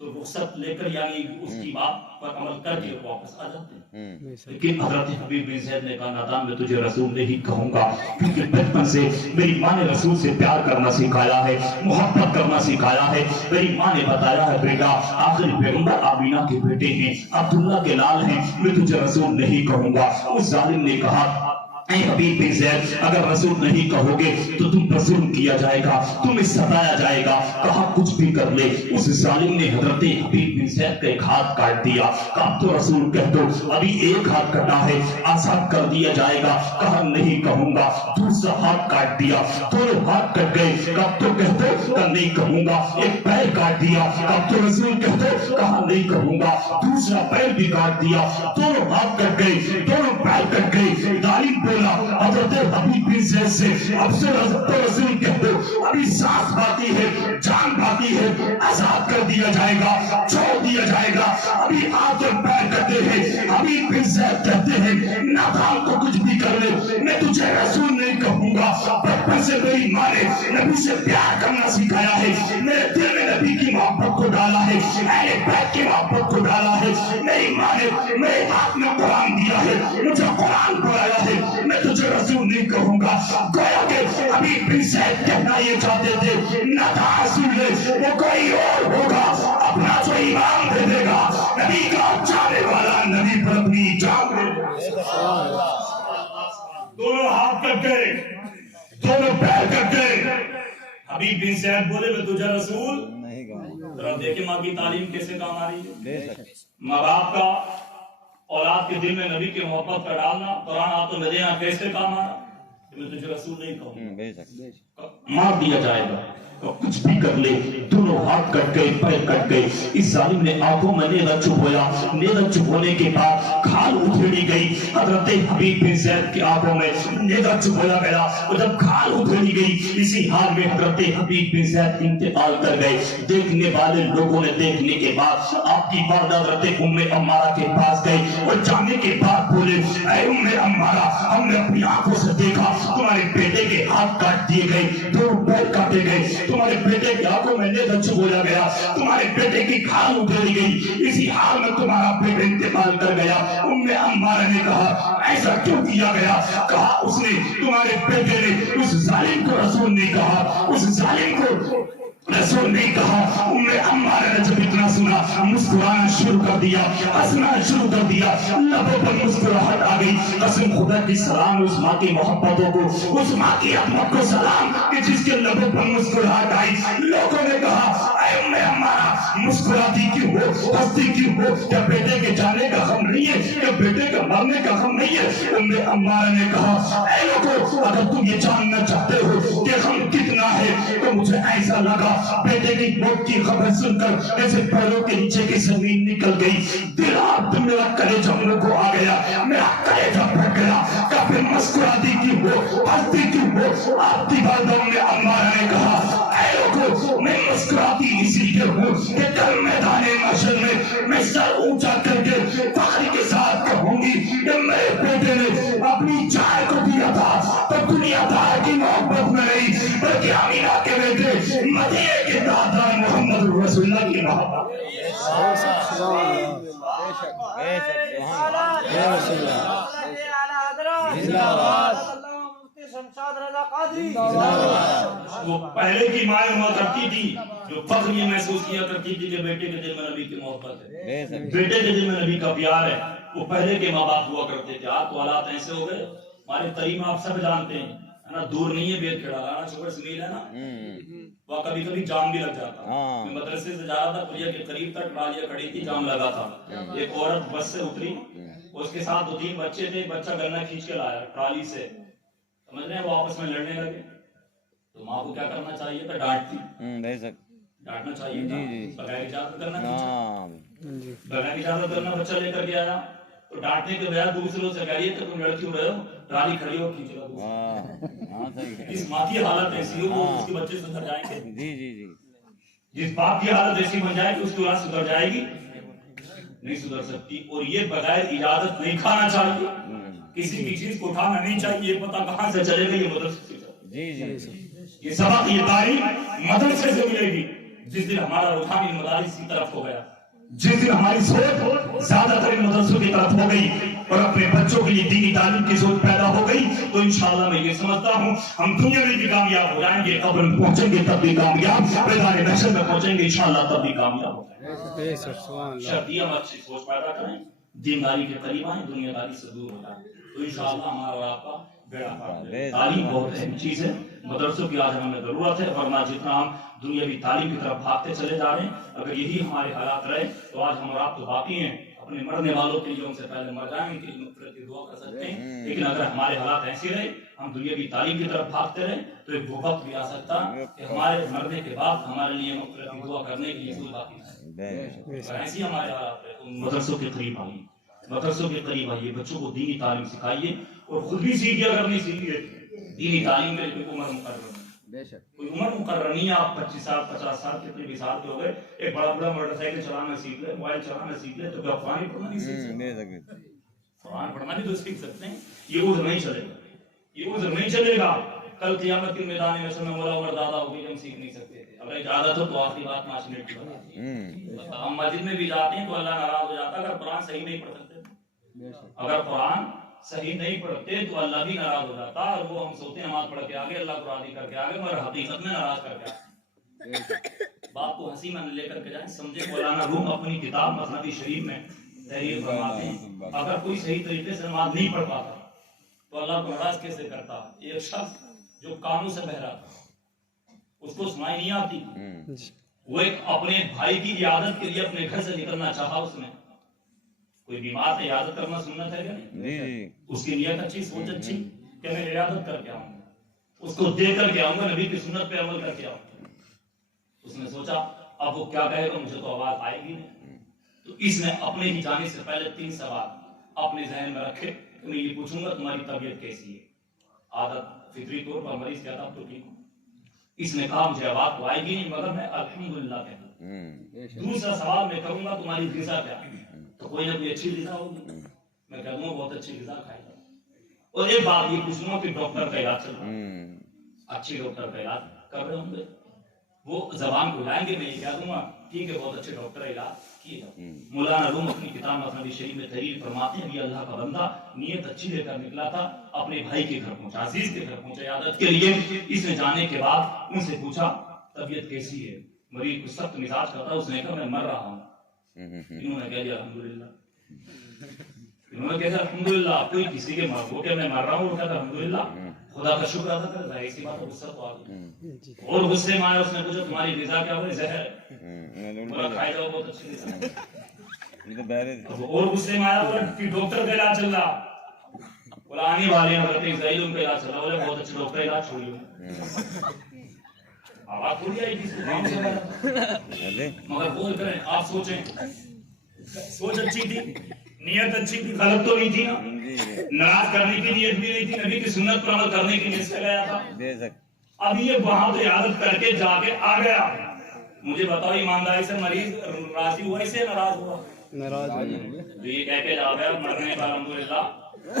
تو رخصت لے کر یعنی اس کی بات پر عمل کر کے واپس آ جاتے ہیں. لیکن حضرت حبیب بن زید نے کہا نادان میں تجھے رسول نہیں کہوں گا، کیونکہ بچپن سے میری ماں نے رسول سے پیار کرنا سکھایا ہے، محبت کرنا سکھایا ہے. میری ماں نے بتایا ہے بیٹا آخری پیغمبر آمینہ کے بیٹے ہیں، عبداللہ کے لال ہیں، میں تجھے رسول نہیں کہوں گا. اس ظالم نے کہا اے حبیب بن زید اگر رسول نہیں کہو گے تو تم پر ظلم کیا جائے گا، تمہیں ستایا جائے گا. کہا کچھ بھی کر لے. اس ظالم نے حضرت حبیب بن زید کا ایک ہاتھ کاٹ دیا. کہا تو رسول کہہ دو ابھی ایک ہاتھ کٹا ہے آزاد کر دیا جائے گا. کہا نہیں کہوں گا. دوسرا ہاتھ کاٹ دیا، دونوں ہاتھ کٹ گئے. کہا تو کہہ دو. کہا نہیں کہوں گا. ایک پیر کاٹ دیا. کہا تو رسول کہہ دو. کہا نہیں کہوں گا. دوسرا پیر بھی کاٹ دیا، دونوں ہاتھ کٹ گئے، دونوں پیر کٹ گئے. ظالم بولا حضرت حبیب بن زید سے اب سے حضرت رسول کہہ دو ابھی سانس باقی ہے، جان باقی ہے، آزاد کر دیا جائے گا، چھوڑ دیا جائے گا. ابھی ہاتھ اور پیر کٹے ہیں. حبیب بن زید کہتے ہیں نادان کو کچھ بھی کر لے میں تجھے رسول نہیں کہوں گا. بچپن سے میری ماں نے نبی سے پیار کرنا سکھایا ہے، میرے دل میں نبی کی محبت کو ڈالا ہے، اہل بیت کی محبت کو ڈالا ہے. میری ماں نے میرے ہاتھ میں قرآن دیا ہے، مجھے قرآن پڑھایا ہے، میں تجھے رسول نہیں کہوں گا. گویا کہ حبیب بن زید کہنا یہ چاہتے تھے نادان رسول ہے وہ کوئی اور ہوگا، اپنا جو ایمان دے دے گا نبی کا جانے والا نبی پر اپنی جان دے دے گا. دونوں ہاتھ کٹ گئے، دونوں پیر کٹ گئے. حبیب بن زید بولے میں تجھے رسول نہیں کہوں. ذرا دیکھیں ماں کی تعلیم کیسے کام آ رہی ہے. بے شک ماں باپ کا اولاد کے دل میں نبی کی محبت کا ڈالنا، قرآن ہاتھوں میں دینا کیسے کام آ رہا. میں تجھے رسول نہیں کہوں. بے شک مار دیا جائے گا. کچھ بھی کر لے. دونوں ہاتھ کٹ گئے، پیر کٹ گئے. اس ظالم نے آنکھوں میں نیزہ چبھویا. نیزہ چبھونے کے بعد کھال ادھیڑی گئی. حضرت حبیب بن زید کی آنکھوں میں نیزہ چبھویا گیا اور جب کھال ادھیڑی گئی اسی حال میں حضرت حبیب بن زید انتقال کر گئے. دیکھنے والے لوگوں نے دیکھنے کے بعد آپ کی والدہ حضرت ام عمارہ کے پاس گئے اور جانے کے بعد بولے اے ام عمارہ ہم نے اپنی آنکھوں سے دیکھا تمہارے بیٹے کے ہاتھ کاٹ دیے گئے، دونوں پیر کاٹے گئے، تمہارے بیٹے کی آنکھوں میں نیزہ چبھویا گیا، تمہارے بیٹے کی کھال ادھیڑی گئی، اسی حال میں تمہارا بیٹا انتقال کر گیا. ام عمارہ نے کہا ایسا کیوں کیا گیا؟ کہا اس نے تمہارے بیٹے نے اس ظالم کو رسول نہیں کہا، اس ظالم کو رسول نہیں کہا. ام عمارہ نے جب اتنا سنا مسکرانا شروع کر دیا، ہنسنا شروع کر دیا، لبوں پر مسکراہٹ آ گئی. قسم خدا کی سلام اس ماں کی محبتوں کو، اس ماں کی عظمت کو سلام کہ جس کے لبوں پر مسکراہٹ آئی. لوگوں نے کہا اے ام عمارہ مسکراتی کیوں ہو، ہنستی کیوں ہو؟ کیا بیٹے کے جانے کا غم نہیں ہے؟ کیا بیٹے کا مرنے کا غم نہیں ہے؟ ام عمارہ نے کہا اے لوگوں اگر تم یہ جاننا چاہتے ہو کہ غم کتنا ہے تو مجھے ایسا لگا بیٹے کی موت کی خبر سن کر ایسے پیروں کے نیچے کی زمین نکل گئی. دل آپ میرا کلیجہ منہ کو آ گیا، میرا کلیجہ پھٹ گیا. کبھی مسکراتی کیوں ہو، ہنستی کیوں ہو؟ آپ کی والدہ ام عمارہ نے کہا اے لوگوں میں مسکراتی اس لیے ہوں کہ کل میدان محشر میں سر اونچا کر کے فخر کے ساتھ کہوں گی کہ میرے بیٹے نے اپنی جان کو دیا تھا تو دنیا دار کی محبت میں نہیں بلکہ آمینہ کے بیٹے مدینے کے تاجدار محمد رسول اللہ کی محبت. وہ پہلے کی مائیں ہوا کرتی تھی جو فخر یہ محسوس کیا کرتی تھی کہ بیٹے کے دل میں نبی کی محبت ہے، بیٹے کے دل میں نبی کا پیار ہے. وہ پہلے کے ماں باپ ہوا کرتے تھے. آپ تو حالات ایسے ہو گئے، ہمارے قریب آپ سب جانتے ہیں نا، دور نہیں ہے بیت کھڑا لانا چھوڑ سمیل ہے نا، وہ کبھی کبھی جام بھی لگ جاتا. میں مدرسے سے جا رہا تھا پوریا کے قریب تک ٹرالیاں کھڑی تھی، جام لگا تھا. ایک عورت بس سے اتری، اس کے ساتھ 2-3 بچے تھے، ایک بچہ گنا کھینچ کے لایا ٹرالی سے، سمجھ رہے ہیں، وہ آپس میں لڑنے لگے. تو ماں کو کیا کرنا چاہیے تھا؟ ڈانٹتی، ڈانٹنا چاہیے تھا، بغیر اجازت کرنا، بغیر اجازت کرنا. بچہ لے کر کے آیا تو ڈانٹنے کے بجائے دوسروں سے کہیے کہ تم لڑکی ہو رہے ہو، ٹرالی کھڑی ہو کھینچ رہا. اس ماں کی حالت ایسی ہو وہ اس کے بچے سدھر جائیں گے. جس باپ کی حالت ایسی بن جائے گی اس کی اولاد سدھر جائے گی؟ نہیں سدھر سکتی. اور یہ بغیر اجازت نہیں کھانا چاہیے، کسی بھی چیز کو اٹھانا نہیں چاہیے. یہ پتہ کہاں سے چلے گا؟ یہ مدرسے سے. یہ سبق، یہ تعلیم مدرسے سے ملے گی. جس دن ہمارا رجحان ان مدارس کی طرف ہو گیا، جس دن ہماری سوچ زیادہ تر ان مدرسوں کی طرف ہو گئی اور اپنے بچوں کے لیے دینی تعلیم کی سوچ پیدا ہو گئی، تو انشاءاللہ میں یہ سمجھتا ہوں ہم دنیا میں بھی کامیاب ہو جائیں گے، قبر میں پہنچیں گے تب بھی کامیاب، میدان محشر میں پہنچیں گے انشاءاللہ تب بھی کامیاب ہو جائیں گے۔ شرط یہ ہم اچھی سوچ پیدا کریں، دینداری کے قریب آئیں، دنیا داری سے دور ہو جائیں، تو انشاءاللہ ہمارا اور آپ کا بیڑا پار جائے۔ تعلیم بہت اہم چیز ہے، مدرسوں کی آج ہمیں ضرورت ہے، ورنہ جتنا ہم دنیاوی تعلیم کی طرف بھاگتے چلے جا رہے ہیں، اگر یہی ہمارے حالات رہے تو آج ہم اور آپ تو باقی ہیں، اپنے مرنے والوں کے لیے ان سے پہلے مر جائیں گے کہ مغفرت کی دعا کر سکتے ہیں، لیکن اگر ہمارے حالات ایسے رہے، ہم دنیاوی تعلیم کی طرف بھاگتے رہے تو ایک وہ وقت بھی آ سکتا کہ ہمارے مرنے کے بعد ہمارے لیے مغفرت کی دعا کرنے کے لیے کوئی باقی نہیں۔ اگر ایسی ہمارے حالات رہے تو مدرسوں کے قریب آئیے، مدرسوں کے قریب آئیے، بچوں کو دینی تعلیم سکھائیے اور خود بھی سیکھیے، اگر نہیں سیکھیے دینی تعلیم کے لیے کوئی عمر مقرر نہیں، کوئی عمر مقرر نہیں ہے، آپ 25 سال 50 سال کتنے بھی سال کے ہو گئے، ایک بڑا موٹر سائیکل چلانا سیکھ لے، موبائل چلانا سیکھ لے، تو کیا قرآن پڑھنا نہیں سیکھ سکتے؟ قرآن پڑھنا بھی تو سیکھ سکتے ہیں، یہ عذر نہیں چلے گا، یہ عذر نہیں چلے گا۔ کل قیامت کے میدان میں سمجھ مولا عمر دادا ہو گئی، ہم سیکھ نہیں سکتے تھے، اگر اجازت ہو تو آخری بات 5 منٹ کی بات ہے۔ ہم مسجد میں بھی جاتے ہیں تو اللہ ناراض ہو جاتا ہے اگر قرآن صحیح نہیں پڑھ سکتے، اگر قرآن صحیح نہیں پڑھتے تو اللہ بھی ناراض ہو جاتا، اور وہ ہم سوتے نماز پڑھ کے آگے اللہ کو راضی کر کے آگے، مگر حقیقت میں ناراض کر کے آگے۔ بات کو ہنسی میں لے کر کے جائیں، سمجھے مولانا روم اپنی کتاب مثنوی شریف میں تحریر فرماتے ہیں اگر کوئی صحیح طریقے سے نماز نہیں پڑھ پاتا تو اللہ کو ناراض کیسے کرتا؟ ایک شخص جو کانوں سے بہرا تھا، اس کو سنائی نہیں آتی، وہ ایک اپنے بھائی کی عیادت کے لیے اپنے گھر سے نکلنا چاہا، اس نے کوئی بیمار سے عیادت کرنا سنت ہے کیا نہیں؟ اس کی نیت اچھی، سوچ اچھی کہ میں عیادت کر کے آؤں گا، اس کو دے کر کے آؤں گا، نبی کی سنت پہ عمل کر کے آؤں گا۔ اس نے سوچا اب وہ کیا کہے گا، مجھے تو آواز آئے گی نہیں، تو اس نے اپنے ہی جانے سے پہلے 3 سوال اپنے ذہن میں رکھے کہ میں یہ پوچھوں گا تمہاری طبیعت کیسی ہے، عادت فطری طور پر مریض کہتا اب تو ٹھیک ہوں۔ اس نے کہا مجھے آواز تو آئے گی نہیں مگر میں الحمدللہ کہتا ہوں۔ دوسرا سوال میں کروں گا تمہاری غذا کیا ہے، تو کوئی نہ کوئی اچھی غذا ہوگی، میں کہہ دوں گا بہت اچھی غذا کھائے گا، اور ایک بات یہ پوچھوں گا کہ ڈاکٹر کا علاج چل رہا ہے، اچھے ڈاکٹر کا علاج کر رہے ہوں گے، وہ زبان کو لائیں گے، میں یہ کہہ دوں گا ٹھیک ہے بہت اچھے ڈاکٹر علاج کیے جاؤ۔ مولانا روم اپنی کتاب مثنوی شریف میں تحریر فرماتے ہیں یہ اللہ کا بندہ نیت اچھی لے کر نکلا تھا، اپنے بھائی کے گھر پہنچا، عزیز کے گھر پہنچا عیادت کے لیے۔ اس نے جانے کے بعد ان سے پوچھا طبیعت کیسی ہے، مریض کو سخت مزاج کا تھا، اس نے کہا میں مر رہا ہوں۔ انہوں نے کہہ دیا الحمدللہ، انہوں نے کہا الحمدللہ، کوئی کسی کے وہ کہ میں مر رہا ہوں، وہ کہتا الحمدللہ، خدا کا شکر ادا کر، ظاہر سی بات ہے غصہ تو آ گیا، اور غصے میں آیا، اس نے پوچھا تمہاری غذا کیا ہوئی، زہر ہے، بولا کھائے جاؤ بہت اچھی غذا، اور غصے میں آیا، بولا کہ ڈاکٹر کا علاج چل رہا، بولا آنے والے ہیں حضرت اسرائیل ان کا علاج چل رہا، بولے بہت اچھے ڈاکٹر علاج چھوڑیے، آواز تھوڑی آئی کسی کام سے بڑا، مگر بول کریں آپ سوچیں، سوچ اچھی تھی، نیت اچھی تھی، غلط تو نہیں تھی نا، ناراض کرنے کی نیت بھی نہیں تھی، نبی کی سنت پر عمل کرنے کی نیت سے گیا تھا۔ اب یہ وہاں پہ عادت کر کے جا کے آ گیا، مجھے بتاؤ ایمانداری سے مریض راضی ہوا اسے ناراض ہوا؟ ناراض تو یہ کہہ کے جا گیا مرنے کا الحمدللہ،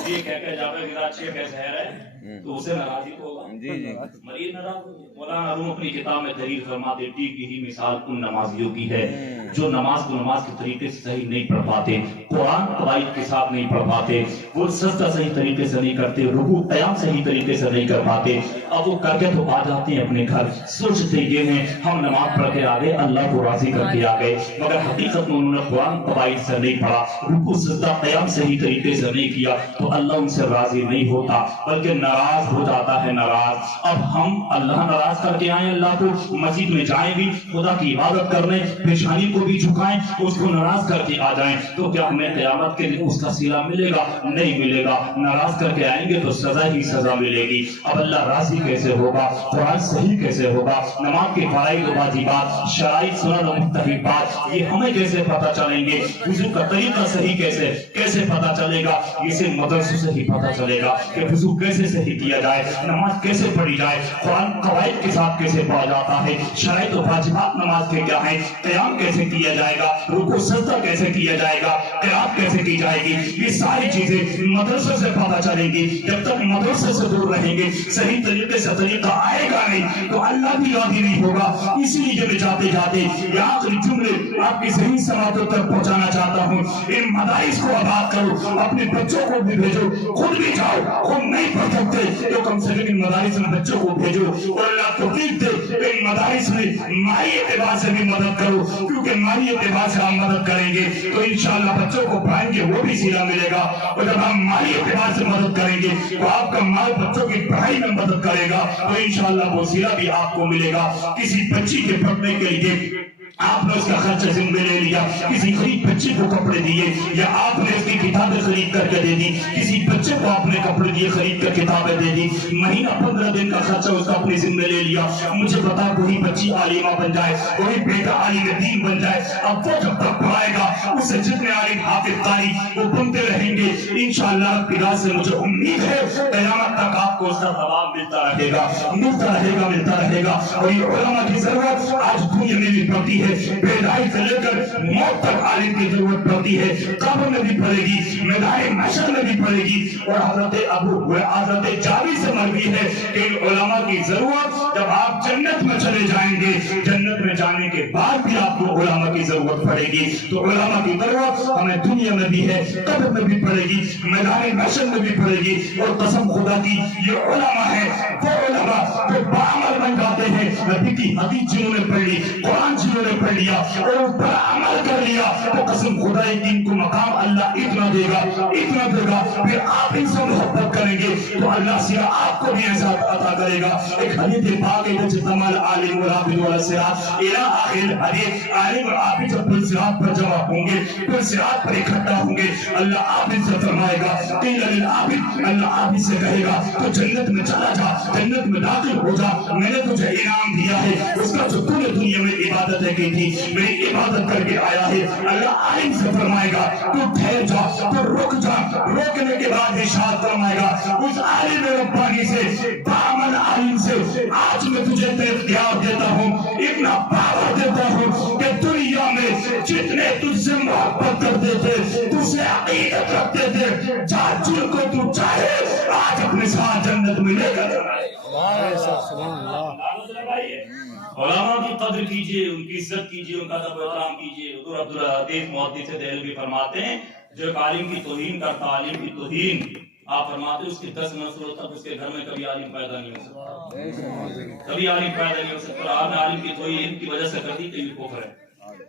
یہ کہہ کے جا گیا اچھی ہے زہر ہے، تو اسے ناراضی تو ہوگا، مریض ناراض ہو گیا۔ مولانا روم اپنی کتاب میں تحریر فرماتے ٹھیک یہی مثال ان نمازیوں کی ہے جو نماز کو نماز کے طریقے سے صحیح نہیں پڑھ پاتے، قرآن قواعد کے ساتھ نہیں پڑھ پاتے، وہ سجدہ صحیح طریقے سے نہیں کرتے، رکوع قیام صحیح طریقے سے نہیں کر پاتے، اب وہ کر کے تو آ جاتے ہیں اپنے گھر، سوچتے یہ ہیں ہم نماز پڑھ کے آ گئے، اللہ کو راضی کر کے آ گئے، مگر حقیقت میں انہوں نے قرآن قواعد سے نہیں پڑھا، رکوع سجدہ قیام صحیح طریقے سے نہیں کیا، تو اللہ ان سے راضی نہیں ہوتا بلکہ ناراض ہو جاتا ہے، ناراض۔ اب ہم اللہ ناراض کر کے آئیں، اللہ کو مسجد میں جائیں بھی، خدا کی عبادت کرنے، پیشانی کو بھی جھکائیں، اس کو ناراض کر کے آ جائیں، تو کیا ہمیں قیامت کے دن اس کا صلہ ملے گا؟ نہیں ملے گا۔ ناراض کر کے آئیں گے تو سزا ہی سزا ملے گی۔ اب اللہ راضی کیسے ہوگا؟ قرآن صحیح کیسے ہوگا؟ نماز کے فرائض و واجبات، شرائط، سنن و مستحبات، یہ ہمیں کیسے پتہ چلیں گے؟ وضو کا طریقہ سے صحیح کیسے پتا چلے گا؟ اسے مدرسے سے ہی پتا چلے گا کہ وضو کیسے صحیح کیا جائے، نماز کیسے پڑھی جائے، قرآن قواعد کے ساتھ کیسے پڑھا جاتا ہے، شرائط و واجبات نماز کے کیا ہیں، قیام کیسے کیا جائے گا، رکوع سجدہ کیسے کیا جائے گا، قرات کیسے کی جائے گی، یہ ساری چیزیں مدرسے سے پتا چلیں گی۔ جب تک مدرسے سے دور رہیں گے، صحیح طریقے سے طریقہ آئے گا نہیں تو اللہ بھی راضی نہیں ہوگا۔ اسی لیے میں جاتے یہ آخری جملے آپ کی ذہنی سماعتوں تک پہنچانا چاہتا ہوں۔ ان مدارس کو آباد کرو، اپنے بچوں کو بھی بھیجو، خود بھی جاؤ، خود نہیں پڑھ سکتے تو کم سے کم ان مدارس میں بچوں کو بھیجو، اور اللہ توفیق دے ان مدارس میں مالی اعتبار سے بھی مدد کرو، کیونکہ مالی اعتبار سے ہم مدد کریں گے تو انشاءاللہ بچوں کو پڑھائیں گے وہ بھی صلہ ملے گا، اور جب ہم مالی اعتبار سے مدد کریں گے تو آپ کا مال بچوں کی پڑھائی میں مدد کرے گا تو انشاءاللہ وہ صلہ بھی آپ کو ملے گا۔ کسی بچی کے پڑھنے کے لیے آپ نے اس کا خرچہ ذمہ لے لیا، کسی غریب بچے کو کپڑے دیے یا آپ نے اس کی کتابیں خرید کر کے دے دی، کسی بچے کو آپ نے کپڑے دیے خرید کر کتابیں دے دی، مہینہ 15 دن کا خرچہ اس کا اپنے ذمہ لے لیا، مجھے بتا وہی بچی عالمہ بن جائے، وہی بیٹا عالم دین بن جائے، اب وہ جب تک پڑھائے گا اس سے جتنے عالم حافظ قاری وہ بنتے رہیں گے انشاءاللہ رب کی راہ سے مجھے امید ہے قیامت تک آپ کو اس کا ثواب ملتا رہے گا۔ اور یہ علماء کی ضرورت آج دنیا میں بھی پڑتی ہے، بیدائی سے لے کر موت تک عالم کی ضرورت پڑتی ہے، قبر میں بھی پڑے گی، میدان محشر میں بھی پڑے گی، اور حضرت جابر سے مروی ہے کہ ان علماء کی ضرورت جب آپ جنت میں چلے جائیں گے، جنت میں جانے کے بعد بھی آپ کو علماء کی ضرورت پڑے گی۔ تو علماء کی ضرورت ہمیں دنیا میں بھی ہے، قبر میں بھی پڑے گی، میدان محشر میں بھی پڑے گی، اور قسم خدا کی یہ علماء ہے وہ علماء جو بعمل بن جاتے ہیں، نبی کی حدیث جنہوں نے پڑھ لی، قرآن جنہوں نے پڑھ لیا اور اس پر عمل کر لیا تو قسم خدا ان کو مقام اللہ اتنا دے گا، پھر آپ ان سے محبت کریں گے تو اللہ سیاہ آپ کو بھی اعزاز عطا کرے گا۔ ایک حدیث پاک ہے جتما العالم والعابد والصراط الى آخر حدیث، عالم اور عابد جب پل صراط پر جمع ہوں گے، پل صراط پر اکٹھا ہوں گے، اللہ عابد سے فرمائے گا قیل للعابد، اللہ عابد سے کہے گا تو جنت میں چلا جا، جنت میں داخل ہو جا، میں نے تجھے انعام دیا ہے اس کا جو تو نے دنیا میں عبادتیں کی تھی، میری عبادت کر کے آیا ہے۔ اللہ عالم سے فرمائے گا تو ٹھہر جا، تو رک جا، روکنے کے بعد ارشاد فرمائے گا اس عالم ربانی سے، بعمل عالم سے آج میں تجھے اختیار دیتا ہوں، اتنا پاور دیتا ہوں کہ دنیا میں جتنے تجھ سے محبت کرتے تھے، تجھ سے عقیدت رکھتے تھے، جا جن کو تو چاہے آج اپنے ساتھ جنت میں لے کر جائے۔ علماء کی قدر کیجئے، ان کی عزت کیجئے، ان کا ادب و احترام کیجئے۔ حضور عبدالعزیز محدث دہلوی فرماتے ہیں جو ایک عالم کی توہین کرتا، عالم کی توہین، آپ فرماتے ہیں اس کے 10 نسلوں تک اس کے گھر میں کبھی عالم پیدا نہیں ہو سکتا، کبھی عالم پیدا نہیں ہو سکتا۔ آپ نے عالم کی توہین کی وجہ سے کر دی تو یہ کفر ہے،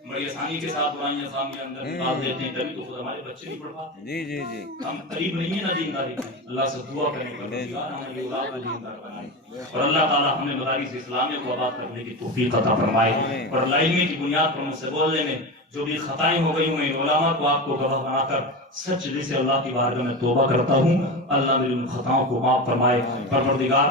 بڑی آسانی کے ساتھ برائیاں سامنے اندر نکال دیتے ہیں، تبھی تو خود ہمارے بچے نہیں پڑھ پاتے۔ جی ہم قریب نہیں ہیں نہ دینداری کی، اللہ سے دعا کریں پروردگار ہمیں یہ اولاد میں دیندار بنائے، اور اللہ تعالیٰ ہمیں مدارس اسلامیہ کو آباد کرنے کی توفیق عطا فرمائے، اور علم کی بنیاد پر مجھ سے بولنے میں جو بھی خطائیں ہو گئی ہوئیں علماء کو آپ کو گواہ بنا کر سچ دل سے اللہ کی بارگاہ میں توبہ کرتا ہوں، اللہ میری ان خطاؤں کو معاف فرمائے۔ پروردگار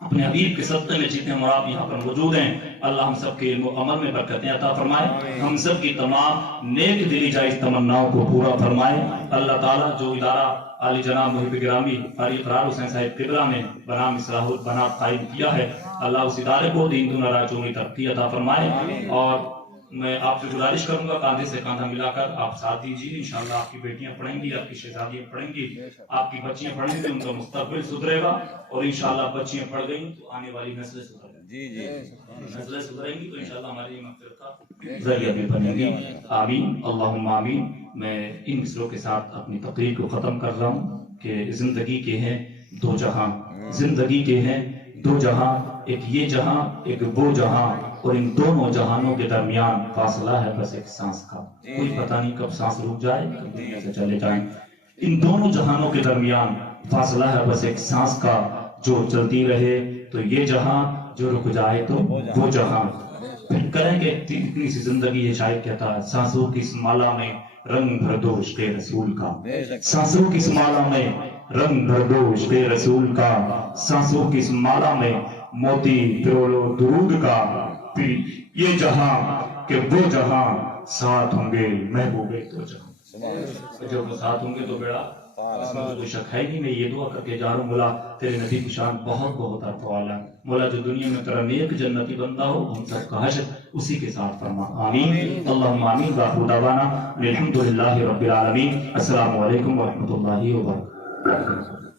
اپنے حبیب کے صدقے میں جتنے ہم آپ یہاں پر موجود ہیں، اللہ ہم سب کے علم و عمل میں برکتیں عطا فرمائے، ہم سب کی تمام نیک دلی جائز تمناؤں کو پورا فرمائے۔ اللہ تعالیٰ جو ادارہ عالی جناب محب گرامی قاری قرار حسین صاحب قبلہ نے بنام اصلاح البنات قائم کیا ہے، اللہ اس ادارے کو دین دنیا راجوں ترقی عطا فرمائے۔ اور میں آپ سے گزارش کروں گا کاندھے سے کاندھا ملا کر آپ ساتھ دیجیے، انشاءاللہ آپ کی بیٹیاں پڑھیں گی، آپ کی شہزادیاں پڑھیں گی، آپ کی بچیاں پڑھیں گی، ان کا مستقبل سدھرے گا، اور انشاءاللہ بچیاں پڑھ گئیں تو آنے والی نسلیں سدھریں گی، نسلیں سدھریں گی تو انشاءاللہ ہماری مغفرت کا ذریعہ بھی بنے گی۔ آمین اللہم آمین۔ میں ان مصروں کے ساتھ اپنی تقریر کو ختم کر رہا ہوں کہ زندگی کے ہیں دو جہاں، زندگی کے ہیں دو جہاں، ایک یہ جہاں ایک وہ جہاں، اور ان دونوں جہانوں کے درمیان فاصلہ ہے بس ایک سانس کا، کوئی پتہ نہیں کب سانس رک جائے کب دنیا سے چلے جائیں۔ ان دونوں جہانوں کے درمیان فاصلہ ہے بس ایک سانس کا، جو چلتی رہے تو یہ جہاں، جو رک جائے تو وہ جہاں۔ پھر کریں گے اتنی سی زندگی ہے، شاید کہتا ہے سانسوں کی اس مالا میں رنگ بھر دو عشق رسول کا، سانسوں کی اس مالا میں رنگ بھر دو عشق رسول کا، سانسوں کی اس مالا میں موتی پرولو درود کا، پھر یہ جہاں کہ وہ جہاں، ساتھ ہوں گے محبوب تو جہاں۔ جب وہ ساتھ ہوں گے تو بیڑا اس میں کوئی شک ہے ہی نہیں. میں یہ دعا کر کے جا رہا ہوں مولا تیرے نبی کی شان بہت بہت ارفعال ہے. مولا جو دنیا میں تیرا نیک جنتی بندہ ہو ہم سب کا حشر اسی کے ساتھ فرما. آمین اللہم آمین. وآخر دعوانا الحمدللہ رب العالمین. السلام علیکم ورحمۃ اللہ وبرکاتہ.